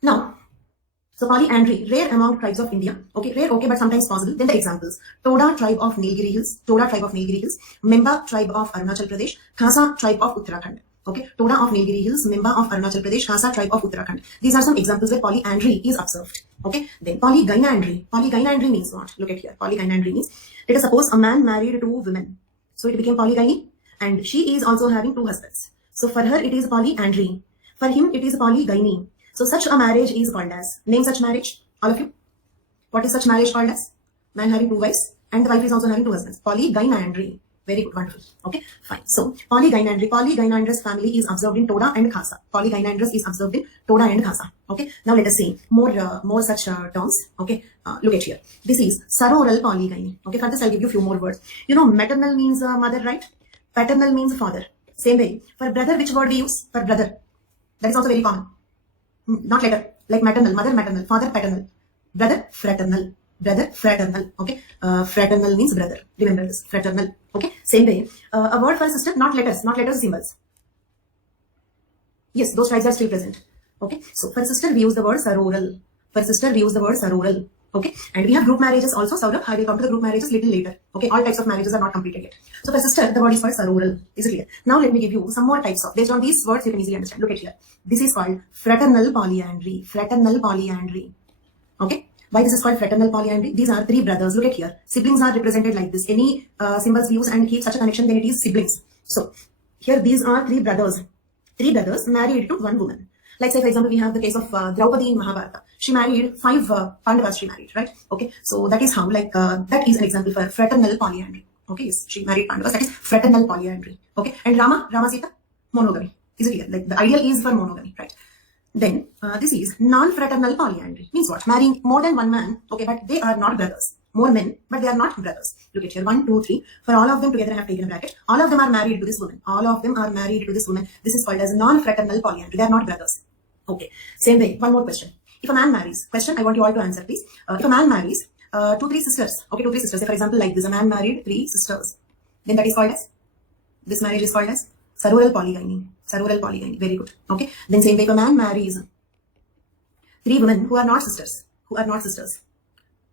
Now, so polyandry, rare among tribes of India. Okay, rare, okay, but sometimes possible. Then the examples: Toda tribe of Nilgiri Hills, Memba tribe of Arunachal Pradesh, Khasa tribe of Uttarakhand. Okay, Toda of Nilgiri Hills, Memba of Arunachal Pradesh, Khasa tribe of Uttarakhand. These are some examples where polyandry is observed. Okay, then polygynandry. Polygynandry means what? Look at here. Polygynandry means, let us suppose a man married two women. So it became polygyny, and she is also having two husbands. So for her it is polyandry. For him it is polygyny. So such a marriage is called as, name such marriage, all of you. What is such marriage called as? Man having two wives and the wife is also having two husbands. Polygynandry. Very good, wonderful. Okay, fine. So polygynandrous family is observed in Toda and Khasa. Polygynandrous is observed in Toda and Khasa. Okay, now let us see more such terms. Okay, look at here. This is sororal polygyny. Okay, for this I'll give you a few more words. You know, maternal means mother, right? Paternal means father. Same way. For brother, which word we use? For brother. That is also very common. Not letter. Like maternal, mother maternal, father paternal, brother fraternal. Brother fraternal. Okay, fraternal means brother. Remember this, fraternal. Okay, same way. A word for sister, not letters, symbols. Yes, those tribes are still present. Okay, so for sister we use the word sororal. Okay, and we have group marriages also. Saurabh, I will come to the group marriages little later. Okay, all types of marriages are not completed yet. So for sister, the word is called sororal. Is it clear? Now let me give you some more types of, based on these words you can easily understand. Look at here. This is called fraternal polyandry. Okay. Why this is called fraternal polyandry? These are three brothers. Look at here. Siblings are represented like this. Any symbols use and keep such a connection, then it is siblings. So here these are three brothers. Three brothers married to one woman. Like say for example, we have the case of Draupadi in Mahabharata. She married 5 Pandavas. She married, right? Okay. So that is how that is an example for fraternal polyandry. Okay. Yes, she married Pandavas. That is fraternal polyandry. Okay. And Rama Sita, monogamy. Is it clear? Like the ideal is for monogamy, right? Then this is non-fraternal polyandry. Means what? Marrying more than one man, okay, but they are not brothers. More men, but they are not brothers. Look at here, 1, 2, 3. For all of them together, I have taken a bracket. All of them are married to this woman. This is called as non-fraternal polyandry. They are not brothers. Okay. Same way, one more question. If a man marries, question I want you all to answer, please. If a man marries 2, 3 sisters, okay, 2, 3 sisters. Say for example, like this, a man married 3 sisters. Then that is called as, this marriage is called as sororal polygyny. Very good. Okay. Then same way, if a man marries 3 women who are not sisters,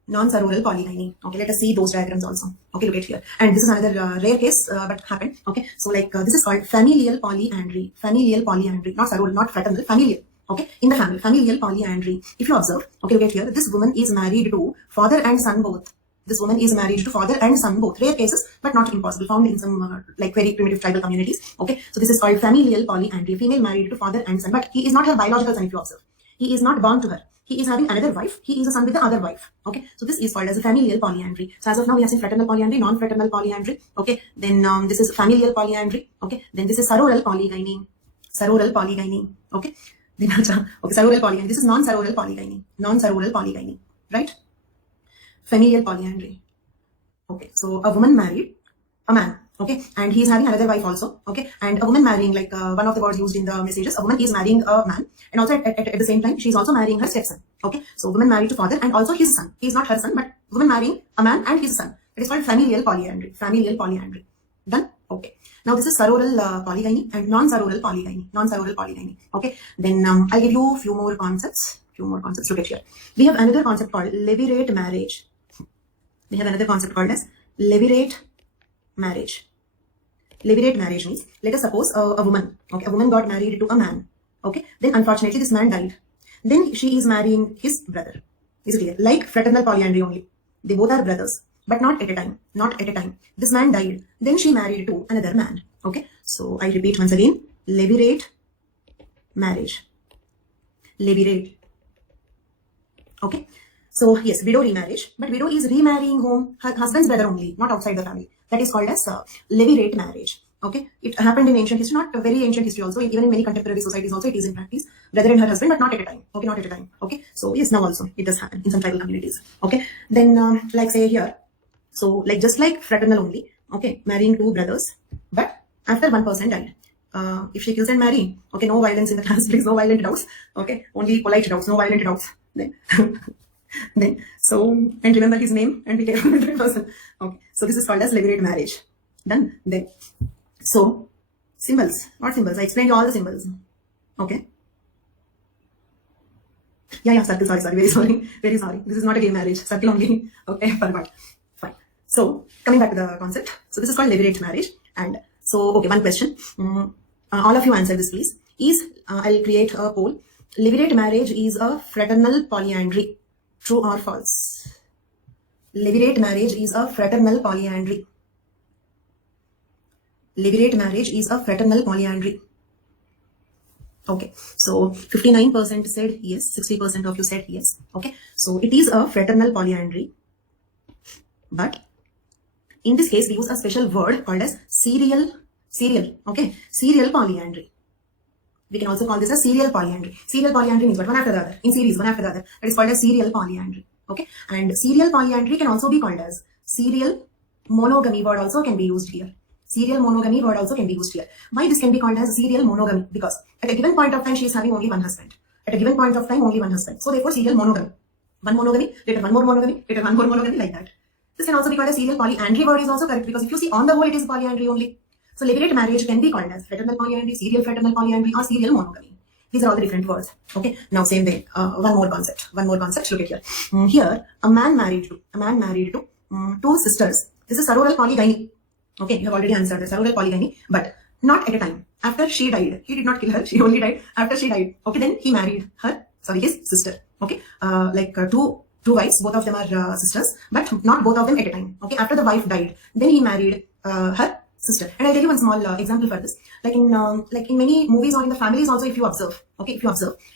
non-sororal polygyny. Okay, let us see those diagrams also. Okay, look at here. And this is another rare case, but happened. Okay, so this is called familial polyandry. Not sororal, not fraternal, familial. Okay, in the family, familial polyandry. If you observe, okay, look at here. This woman is married to father and son both. Rare cases, but not impossible. Found in some very primitive tribal communities. Okay, so this is called familial polyandry. Female married to father and son, but he is not her biological son. If you observe, he is not born to her. he is having another wife, he is a son with the other wife. Okay, so this is called as a familial polyandry. So as of now we have seen fraternal polyandry, non-fraternal polyandry. Okay, then this is familial polyandry. Okay, then this is sororal polygyny. Sororal polygyny. Okay, then okay, sororal polygyny. This is non-sororal polygyny. Non-sororal polygyny, right? Familial polyandry. Okay, so a woman married a man. Okay, and he is having another wife also. Okay, and a woman marrying, like one of the words used in the messages, a woman is marrying a man, and also at the same time she is also marrying her stepson. Okay, so woman married to father and also his son. He is not her son, but woman marrying a man and his son. It is called familial polyandry. Familial polyandry. Done. Okay. Now this is sororal polygyny and non-sororal polygyny. Non-sororal polygyny. Okay. Then I'll give you a few more concepts. Look at here. We have another concept called levirate marriage. We have another concept called as levirate marriage. Levirate marriage means, let us suppose a woman, okay, a woman got married to a man, okay, then unfortunately this man died, then she is marrying his brother. Is it clear? Like fraternal polyandry only, they both are brothers, but not at a time. This man died, then she married to another man. Okay, so I repeat once again, levirate marriage. Levirate. Okay, so yes, widow remarriage, but widow is remarrying whom? Her husband's brother only, not outside the family. That is called as levirate marriage. Okay, it happened in ancient history, not a very ancient history also, even in many contemporary societies also it is in practice. Brother and her husband, but not at a time. Okay, not at a time. Okay, so yes, now also it does happen in some tribal communities. Okay, then like say here, so like just like fraternal only. Okay, marrying two brothers, but after one person died. If she kills and marry, okay, no violence in the class, please, no violent doubts. Okay, only polite doubts, no violent doubts. Then so, and remember his name and be careful with that person. Okay, so this is called as levirate marriage. Done. Then so symbols. What symbols? I explained you all the symbols. Okay, yeah, circle. Sorry, very sorry. This is not a gay marriage, circle only. Okay, forgot. Fine. So coming back to the concept, so this is called levirate marriage. And so okay, one question, all of you answer this please. Is I'll create a poll. Levirate marriage is a fraternal polyandry. True or false? Levirate marriage is a fraternal polyandry. Levirate marriage is a fraternal polyandry. Okay, so 59% said yes, 60% of you said yes. Okay, so it is a fraternal polyandry, but in this case we use a special word called as serial. Okay, serial polyandry. We can also call this a serial polyandry. Serial polyandry means what? One after the other, in series, one after the other. That is called as serial polyandry. Okay, and serial polyandry can also be called as serial monogamy. Word also can be used here. Serial monogamy word also can be used here. Why this can be called as serial monogamy? Because at a given point of time she is having only one husband. At a given point of time only one husband. So therefore serial monogamy. One monogamy, later one more monogamy, later one more monogamy, like that. This can also be called as serial polyandry. Word is also correct because if you see on the whole it is polyandry only. So levirate marriage can be called as fraternal polyandry, serial fraternal polyandry, or serial monogamy. These are all the different words. Okay. Now same way. One more concept. Look at here. Here a man married to two sisters. This is sororal polygyny. Okay, you have already answered the sororal polygyny, but not at a time. After she died, he did not kill her. She only died after she died. Okay, then he married his sister. Okay, two wives. Both of them are sisters, but not both of them at a time. Okay, after the wife died, then he married her sister. And I'll tell you one small example for this. Like in many movies or in the families also, if you observe,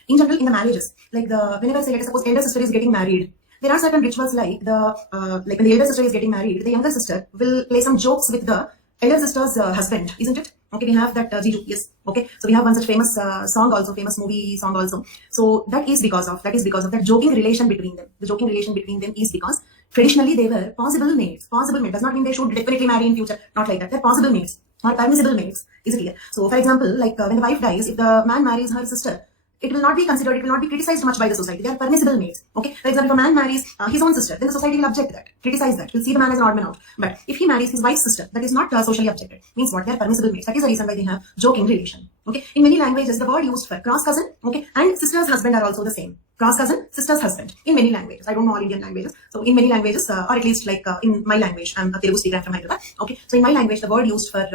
in general in the marriages, whenever say let us suppose elder sister is getting married, there are certain rituals like when the elder sister is getting married, the younger sister will play some jokes with the elder sister's husband, isn't it? Okay, we have that Jiju, yes. Okay, so we have one such famous song also, famous movie song also. So that is because of that joking relation between them. The joking relation between them is because traditionally they were possible mates. Possible mate does not mean they should definitely marry in future. Not like that. They're possible mates or permissible mates. Is it clear? So for example, when the wife dies, if the man marries her sister, it will not be considered, it will not be criticized much by the society. They are permissible mates. Okay. For example, if a man marries his own sister, then the society will object that, criticize that, will see the man as an odd man out. But if he marries his wife's sister, that is not socially objected. Means what? They are permissible mates. That is the reason why they have joking relation. Okay. In many languages, the word used for cross cousin, okay, and sister's husband are also the same. Cross cousin, sister's husband. In many languages, I don't know all Indian languages. So in many languages, or at least in my language, I'm a Telugu speaker, I'm from Hyderabad. Okay. So in my language, the word used for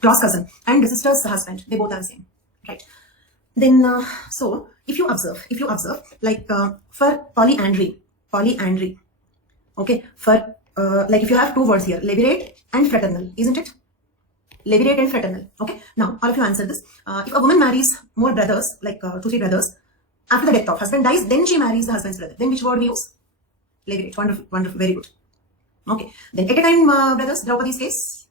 cross cousin and the sister's husband, they both are the same, right? Then so if you observe for polyandry, okay, for if you have two words here, levirate and fraternal, isn't it? Levirate and fraternal. Okay, now all of you answer this. If a woman marries more brothers, 2-3 brothers, after the death of husband dies, then she marries the husband's brother. Then which word we use? Levirate. Wonderful, wonderful, very good. Okay. Then at a time, brothers, Draupadi's case,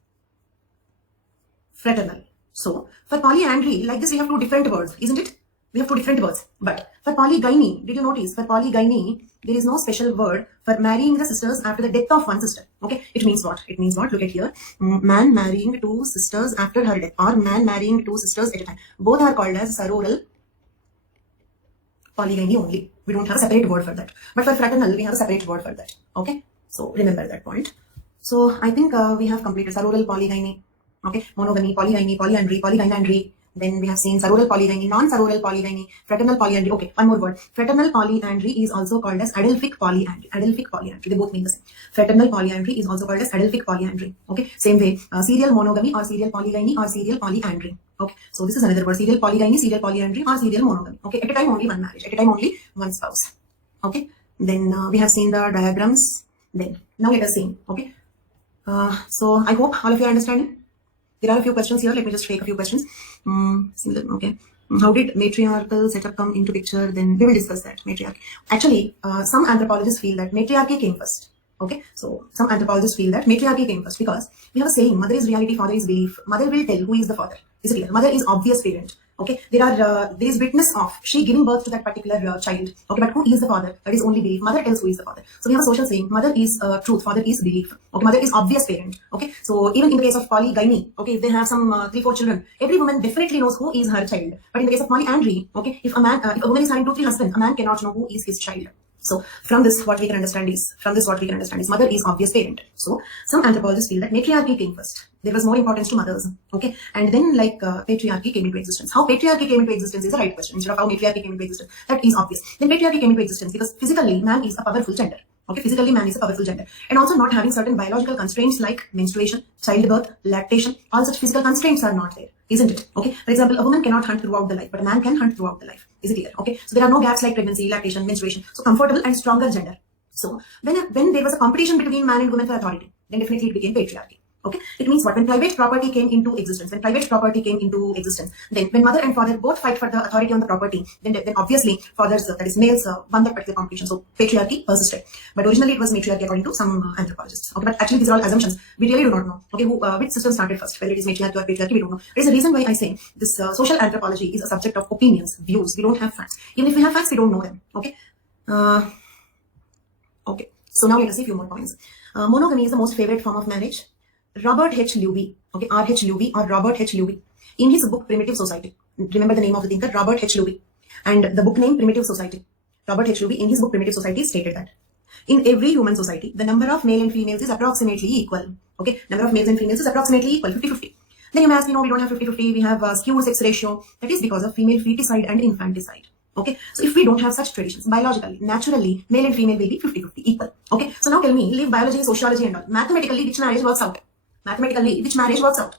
fraternal. So for polyandry, like this, we have two different words, isn't it? We have two different words. But for polygyny, did you notice? For polygyny, there is no special word for marrying the sisters after the death of one sister. Okay. It means what? It means what? Look at here. Man marrying two sisters after her death, or man marrying two sisters at a time. Both are called as sororal polygyny only. We don't have a separate word for that. But for fraternal, we have a separate word for that. Okay. So remember that point. So I think we have completed sororal polygyny. Okay. Monogamy, polygyny, polyandry, polygynandry. Then we have seen sororal polygyny, non-sororal polygyny, fraternal polyandry. Okay, one more word. Fraternal polyandry is also called as adelphic polyandry. Adelphic polyandry. They both mean the same. Fraternal polyandry is also called as adelphic polyandry. Okay, same way. Serial monogamy or serial polygyny or serial polyandry. Okay, so this is another word. Serial polygyny, serial polyandry or serial monogamy. Okay, at a time only one marriage. At a time only one spouse. Okay, then we have seen the diagrams. Then now let us see. Okay, so I hope all of you are understanding. There are a few questions here. Let me just take a few questions. Okay. How did matriarchal setup come into picture? Then we will discuss that. Matriarchy. Actually, some anthropologists feel that matriarchy came first. Okay. So some anthropologists feel that matriarchy came first because we have a saying, mother is reality, father is belief. Mother will tell who is the father. Is it clear? Mother is obvious parent. Okay, there is witness of she giving birth to that particular child. Okay, but who is the father? That is only belief. Mother tells who is the father. So we have a social saying: mother is truth, father is belief. Okay, mother is obvious parent. Okay, so even in the case of polygyny, okay, if they have some 3-4 children, every woman definitely knows who is her child. But in the case of polyandry, okay, if a woman is having 2-3 husbands, a man cannot know who is his child. So from this, what we can understand is mother is obvious parent. So some anthropologists feel that matriarchy came first. There was more importance to mothers. Okay, and then like patriarchy came into existence. How patriarchy came into existence is the right question instead of how matriarchy came into existence. That is obvious. Then patriarchy came into existence because physically man is a powerful gender. Okay, physically man is a powerful gender, and also not having certain biological constraints like menstruation, childbirth, lactation. All such physical constraints are not there, isn't it? Okay, for example, a woman cannot hunt throughout the life, but a man can hunt throughout the life. Is it clear? Okay, so there are no gaps like pregnancy, lactation, menstruation. So comfortable and stronger gender. So when there was a competition between man and woman for authority, then definitely it became patriarchy. Okay, it means what? When private property came into existence, then when mother and father both fight for the authority on the property, then obviously fathers, that is males, won that particular competition. So patriarchy persisted. But originally it was matriarchy according to some anthropologists. Okay, but actually these are all assumptions. We really do not know. Okay, which system started first, whether it is matriarchy or patriarchy, we don't know. There is a reason why I say this social anthropology is a subject of opinions, views. We don't have facts. Even if we have facts, we don't know them. Okay. Okay. So now let us see a few more points. Monogamy is the most favorite form of marriage. Robert H. Lewey, okay, R.H. Lewey or Robert H. Lewey, in his book Primitive Society. Remember the name of the thinker, Robert H. Lewey, and the book name Primitive Society. Robert H. Lewey, in his book Primitive Society, stated that in every human society, the number of male and females is approximately equal. Okay, number of males and females is approximately equal, 50-50. Then you may ask, we don't have 50-50, we have a skewed sex ratio. That is because of female feticide and infanticide. Okay, so if we don't have such traditions, biologically, naturally, male and female will be 50-50 equal. Okay, so now tell me, leave biology, sociology and all. Mathematically, which marriage works out?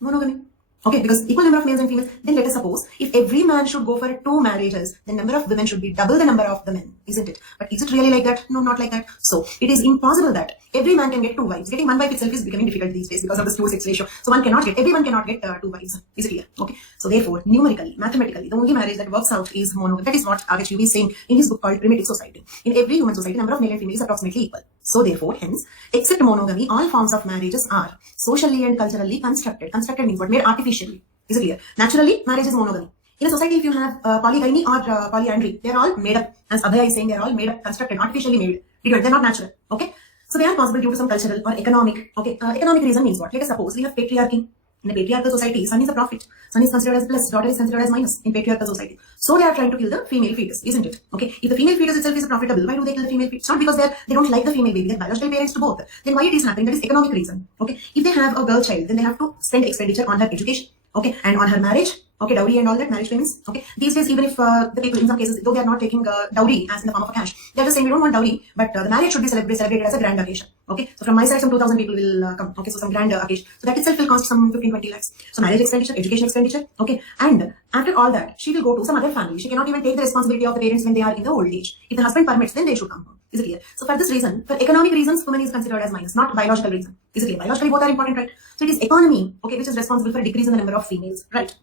Monogamy. Okay, because equal number of males and females. Then let us suppose if every man should go for 2 marriages, the number of women should be double the number of the men, isn't it? But is it really like that? No, not like that. So it is impossible that every man can get 2 wives. Getting 1 wife itself is becoming difficult these days because of the skewed sex ratio. So everyone cannot get 2 wives. Is it clear? Okay. So therefore, numerically, mathematically, the only marriage that works out is monogamy. That is what R.H. Lewey is saying in his book called Primitive Society. In every human society, number of male and female is approximately equal. So therefore, hence, except monogamy, all forms of marriages are socially and culturally constructed. Constructed means what? Made artificially. Is it clear? Naturally, marriage is monogamy. In a society, if you have polygyny or polyandry, they are all made up. As Abhay is saying, they are all made up, constructed, artificially made. They're not natural. Okay? So they are possible due to some cultural or economic. Okay? Economic reason means what? Let us suppose we have patriarchy. In a patriarchal society, son is a prophet. Son is considered as plus, daughter is considered as minus in patriarchal society. So they are trying to kill the female fetus, isn't it? Okay. If the female fetus itself is profitable, why do they kill the female fetus? It's not because they don't like the female baby, they're biological parents to both. Then why it is happening? That is economic reason. Okay. If they have a girl child, then they have to spend expenditure on her education. Okay. And on her marriage. Okay, dowry and all that, marriage payments. Okay, these days, even if the people in some cases, though they are not taking dowry as in the form of a cash, they are just saying we don't want dowry, but the marriage should be celebrated as a grand occasion. Okay, so from my side, some 2,000 people will come. Okay, so some grand occasion. So that itself will cost some 15-20 lakhs. So marriage expenditure, education expenditure. Okay, and after all that, she will go to some other family. She cannot even take the responsibility of the parents when they are in the old age. If the husband permits, then they should come home. Is it clear? So for this reason, for economic reasons, woman is considered as minus, not biological reason. Is it clear? Biologically, both are important, right? So it is economy, okay, which is responsible for a decrease in the number of females, right?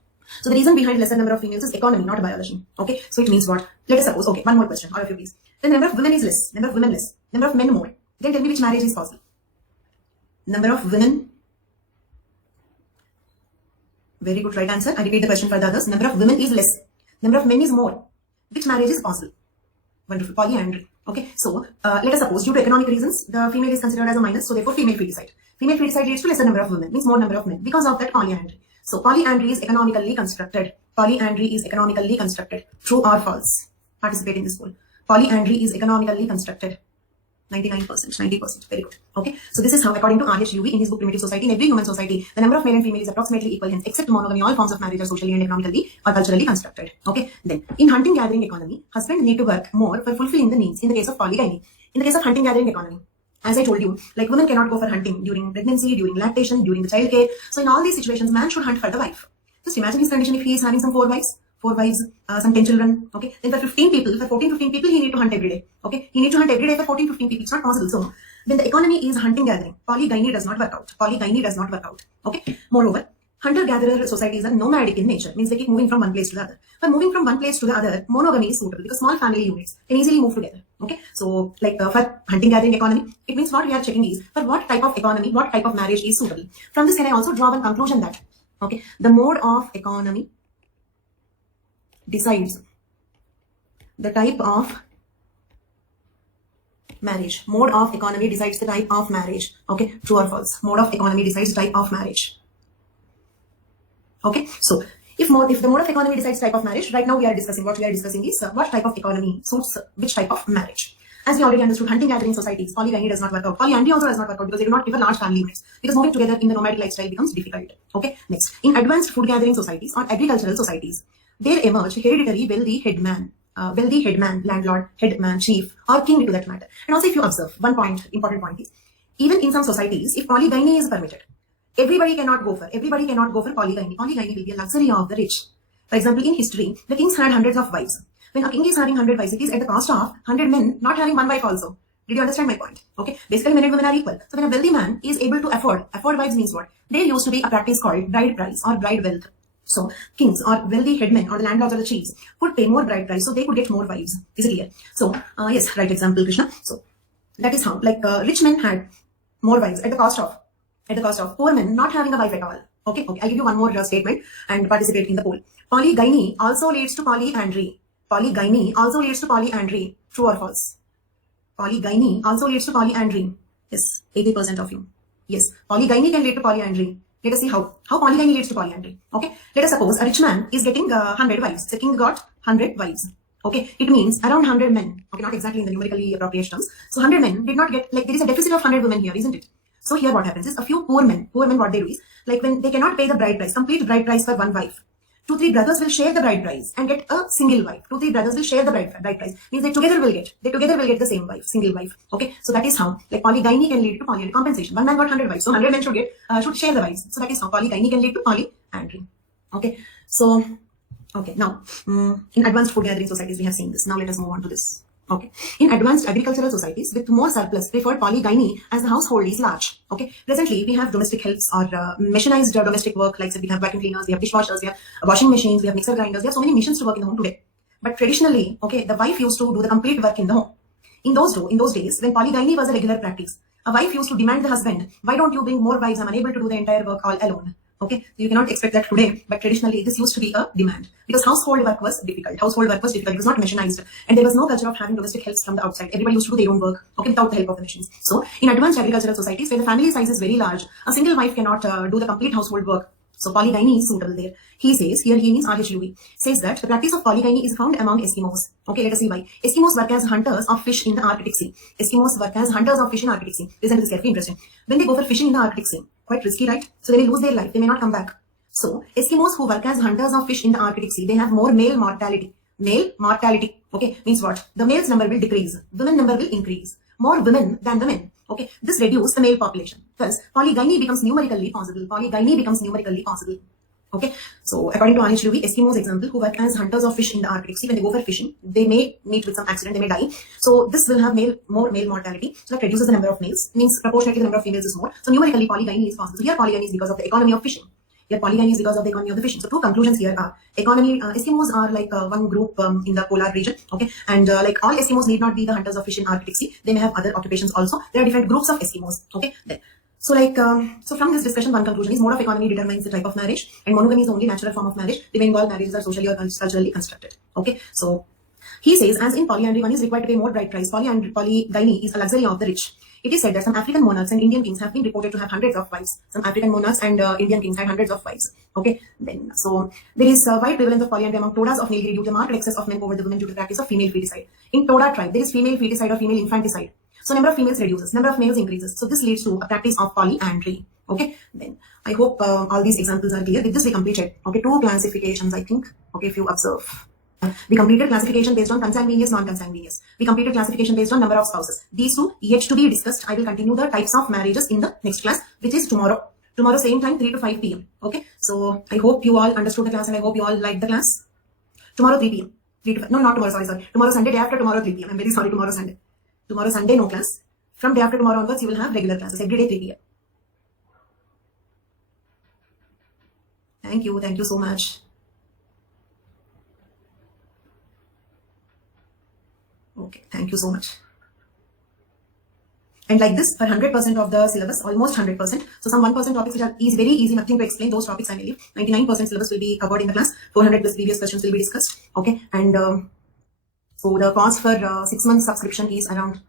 So the reason behind lesser number of females is economy, not biology. Okay, so it means what? Let us suppose, okay, one more question, all of you please. Then the number of women is less, number of women less, number of men more. Then tell me which marriage is possible. Number of women. Very good, right answer. I repeat the question for the others. Number of women is less, number of men is more. Which marriage is possible? Wonderful, polyandry. Okay, so let us suppose due to economic reasons, the female is considered as a minus, so therefore female feticide. Female feticide leads to lesser number of women, means more number of men. Because of that, polyandry. So polyandry is economically constructed. Polyandry is economically constructed. True or false? Participate in this poll. Polyandry is economically constructed. 99%, 90%. Very good. Okay. So this is how, according to RHUV, in his book Primitive Society, in every human society, the number of male and female is approximately equal. Hence, except monogamy, all forms of marriage are socially and economically or culturally constructed. Okay. Then, in hunting-gathering economy, husbands need to work more for fulfilling the needs in the case of polygyny. In the case of hunting-gathering economy, as I told you, like women cannot go for hunting during pregnancy, during lactation, during the child care. So in all these situations, man should hunt for the wife. Just imagine his condition if he is having some four wives, some 10 children. Okay. Then for 15 people, for 14, 15 people, he need to hunt every day. Okay. He need to hunt every day for 14, 15 people. It's not possible. So when the economy is hunting gathering, polygyny does not work out. Polygyny does not work out. Okay. Moreover, hunter-gatherer societies are nomadic in nature, means they keep moving from one place to the other. For moving from one place to the other, monogamy is suitable because small family units can easily move together. Okay, so like for hunting-gathering economy, it means what we are checking is for what type of economy, what type of marriage is suitable. From this, can I also draw one conclusion that, okay, the mode of economy decides the type of marriage. Mode of economy decides the type of marriage. Okay, true or false? Mode of economy decides the type of marriage. Okay, so if the mode of economy decides type of marriage, right now we are discussing what is what type of economy suits which type of marriage. As we already understood, hunting-gathering societies, polygyny does not work out. Polyandry also does not work out because they do not give a large family units. Because moving together in the nomadic lifestyle becomes difficult. Okay, next, in advanced food-gathering societies or agricultural societies, there emerge hereditary wealthy headman, landlord, headman, chief, or king to that matter. And also, if you observe, one point, important point is, even in some societies, if polygyny is permitted, everybody cannot go for polygyny. Polygyny will be a luxury of the rich. For example, in history, the kings had hundreds of wives. When a king is having 100 wives, it is at the cost of 100 men not having one wife also. Did you understand my point? Okay. Basically, men and women are equal. So when a wealthy man is able to afford wives means what? There used to be a practice called bride price or bride wealth. So kings or wealthy headmen or the landlords or the chiefs could pay more bride price so they could get more wives. Is it clear? So yes, right example, Krishna. So that is how, like rich men had more wives at the cost of poor men not having a wife at all. Okay, I'll give you one more statement and participate in the poll. Polygyny also leads to polyandry. Polygyny also leads to polyandry. True or false? Polygyny also leads to polyandry. Yes, 80% of you. Yes, polygyny can lead to polyandry. Let us see how polygyny leads to polyandry. Okay, let us suppose a rich man is getting 100 wives. The king got 100 wives. Okay, it means around 100 men. Okay, not exactly in the numerically appropriate terms. So 100 men did not get, like there is a deficit of 100 women here, isn't it? So here what happens is a few poor men what they do is, like when they cannot pay the bride price, complete bride price for one wife, 2-3 brothers will share the bride price and get a single wife. 2-3 brothers will share the bride price. Means they together will get the same wife, single wife. Okay, so that is how, like polygyny can lead to polyandry. Compensation. One man got 100 wives, so 100 men should share the wives. So that is how polygyny can lead to polyandry. Okay, so okay, now in advanced food gathering societies we have seen this. Now let us move on to this. Okay, in advanced agricultural societies with more surplus prefer polygyny as the household is large. Okay, presently we have domestic helps or machinized domestic work, like we have vacuum cleaners, we have dishwashers, we have washing machines, we have mixer grinders, we have so many machines to work in the home today. But traditionally, okay, the wife used to do the complete work in the home. In those days, when polygyny was a regular practice, a wife used to demand the husband, why don't you bring more wives? I'm unable to do the entire work all alone. Okay, you cannot expect that today, but traditionally this used to be a demand because household work was difficult. It was not machinized, and there was no culture of having domestic helps from the outside. Everybody used to do their own work, okay, without the help of the machines. So, in advanced agricultural societies where the family size is very large, a single wife cannot do the complete household work. So, polygyny is suitable there. He says, here he means RHUV, says that the practice of polygyny is found among Eskimos. Okay, let us see why. Eskimos work as hunters of fish in the Arctic Sea. Eskimos work as hunters of fish in Arctic Sea. Listen to this carefully, interesting. When they go for fishing in the Arctic Sea, quite risky, right? So, they may lose their life. They may not come back. So, Eskimos who work as hunters of fish in the Arctic Sea, they have more male mortality. Male mortality, okay, means what? The male's number will decrease, women number will increase. More women than the men, okay. This reduces the male population. Thus, polygyny becomes numerically possible. Okay, so according to RHUV, Eskimos example, who work as hunters of fish in the Arctic Sea, when they go for fishing, they may meet with some accident, they may die. So this will have more male mortality. So that reduces the number of males, means proportionately the number of females is more. So numerically polygyny is possible. So here polygyny is because of the economy of fishing. Here polygamy is because of the economy of the fishing. So two conclusions here are economy. Eskimos are like one group in the polar region. Okay, and like all Eskimos need not be the hunters of fish in Arctic Sea. They may have other occupations also. There are different groups of Eskimos. Okay, then. So so from this discussion, one conclusion is mode of economy determines the type of marriage, and monogamy is the only natural form of marriage. Living all marriages are socially or culturally constructed. Okay, so he says, as in polyandry, one is required to pay more bride price. Polygamy is a luxury of the rich. It is said that some African monarchs and Indian kings have been reported to have hundreds of wives. Some African monarchs and Indian kings had hundreds of wives. Okay, then so there is a wide prevalence of polyandry among Todas of Nilgiri due to marked excess of men over the women due to the practice of female feticide. In Toda tribe, there is female feticide or female infanticide. So number of females reduces, number of males increases. So this leads to a practice of polyandry. Okay, then I hope all these examples are clear. With this we completed. Okay, 2 classifications I think. Okay, if you observe. We completed classification based on consanguineous, non-consanguineous. We completed classification based on number of spouses. These two yet to be discussed. I will continue the types of marriages in the next class, which is tomorrow. Tomorrow same time, 3 to 5 p.m. Okay, so I hope you all understood the class and I hope you all liked the class. Tomorrow 3 p.m. 3 to 5. No, not tomorrow. Sorry. Tomorrow Sunday, day after tomorrow 3 p.m. I'm very sorry. Tomorrow Sunday. Tomorrow Sunday no class. From day after tomorrow onwards, you will have regular classes every day 3 p.m. Thank you. Thank you so much. Okay, thank you so much. And like this, for 100% of the syllabus, almost 100%. So some 1% topics which are very easy, nothing to explain. Those topics I may leave. 99% syllabus will be covered in the class. 400 plus previous questions will be discussed. Okay, and so the cost for 6 months subscription is around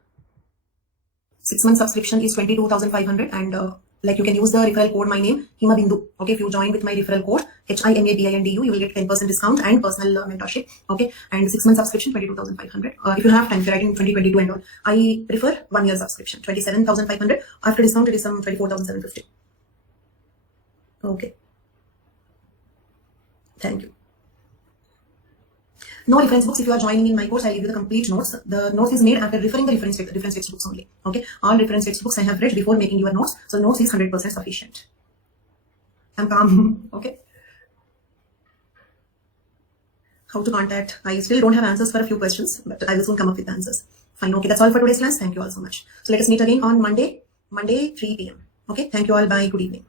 6 months subscription is 22,500 and like you can use the referral code my name Himabindu. Okay, if you join with my referral code HIMABINDU, you will get 10% discount and personal mentorship. Okay, and 6 months subscription 22,500. If you have time, if you're writing 2022 and all, I prefer 1 year subscription 27,500. After discount it is some 24,750. Okay, thank you. No reference books. If you are joining in my course, I'll give you the complete notes. The notes is made after referring the reference textbooks only. Okay, all reference textbooks I have read before making your notes. So notes is 100% sufficient. I'm calm. Okay. How to contact? I still don't have answers for a few questions, but I will soon come up with answers. Fine. Okay, that's all for today's class. Thank you all so much. So let us meet again on Monday 3 p.m. Okay, thank you all. Bye. Good evening.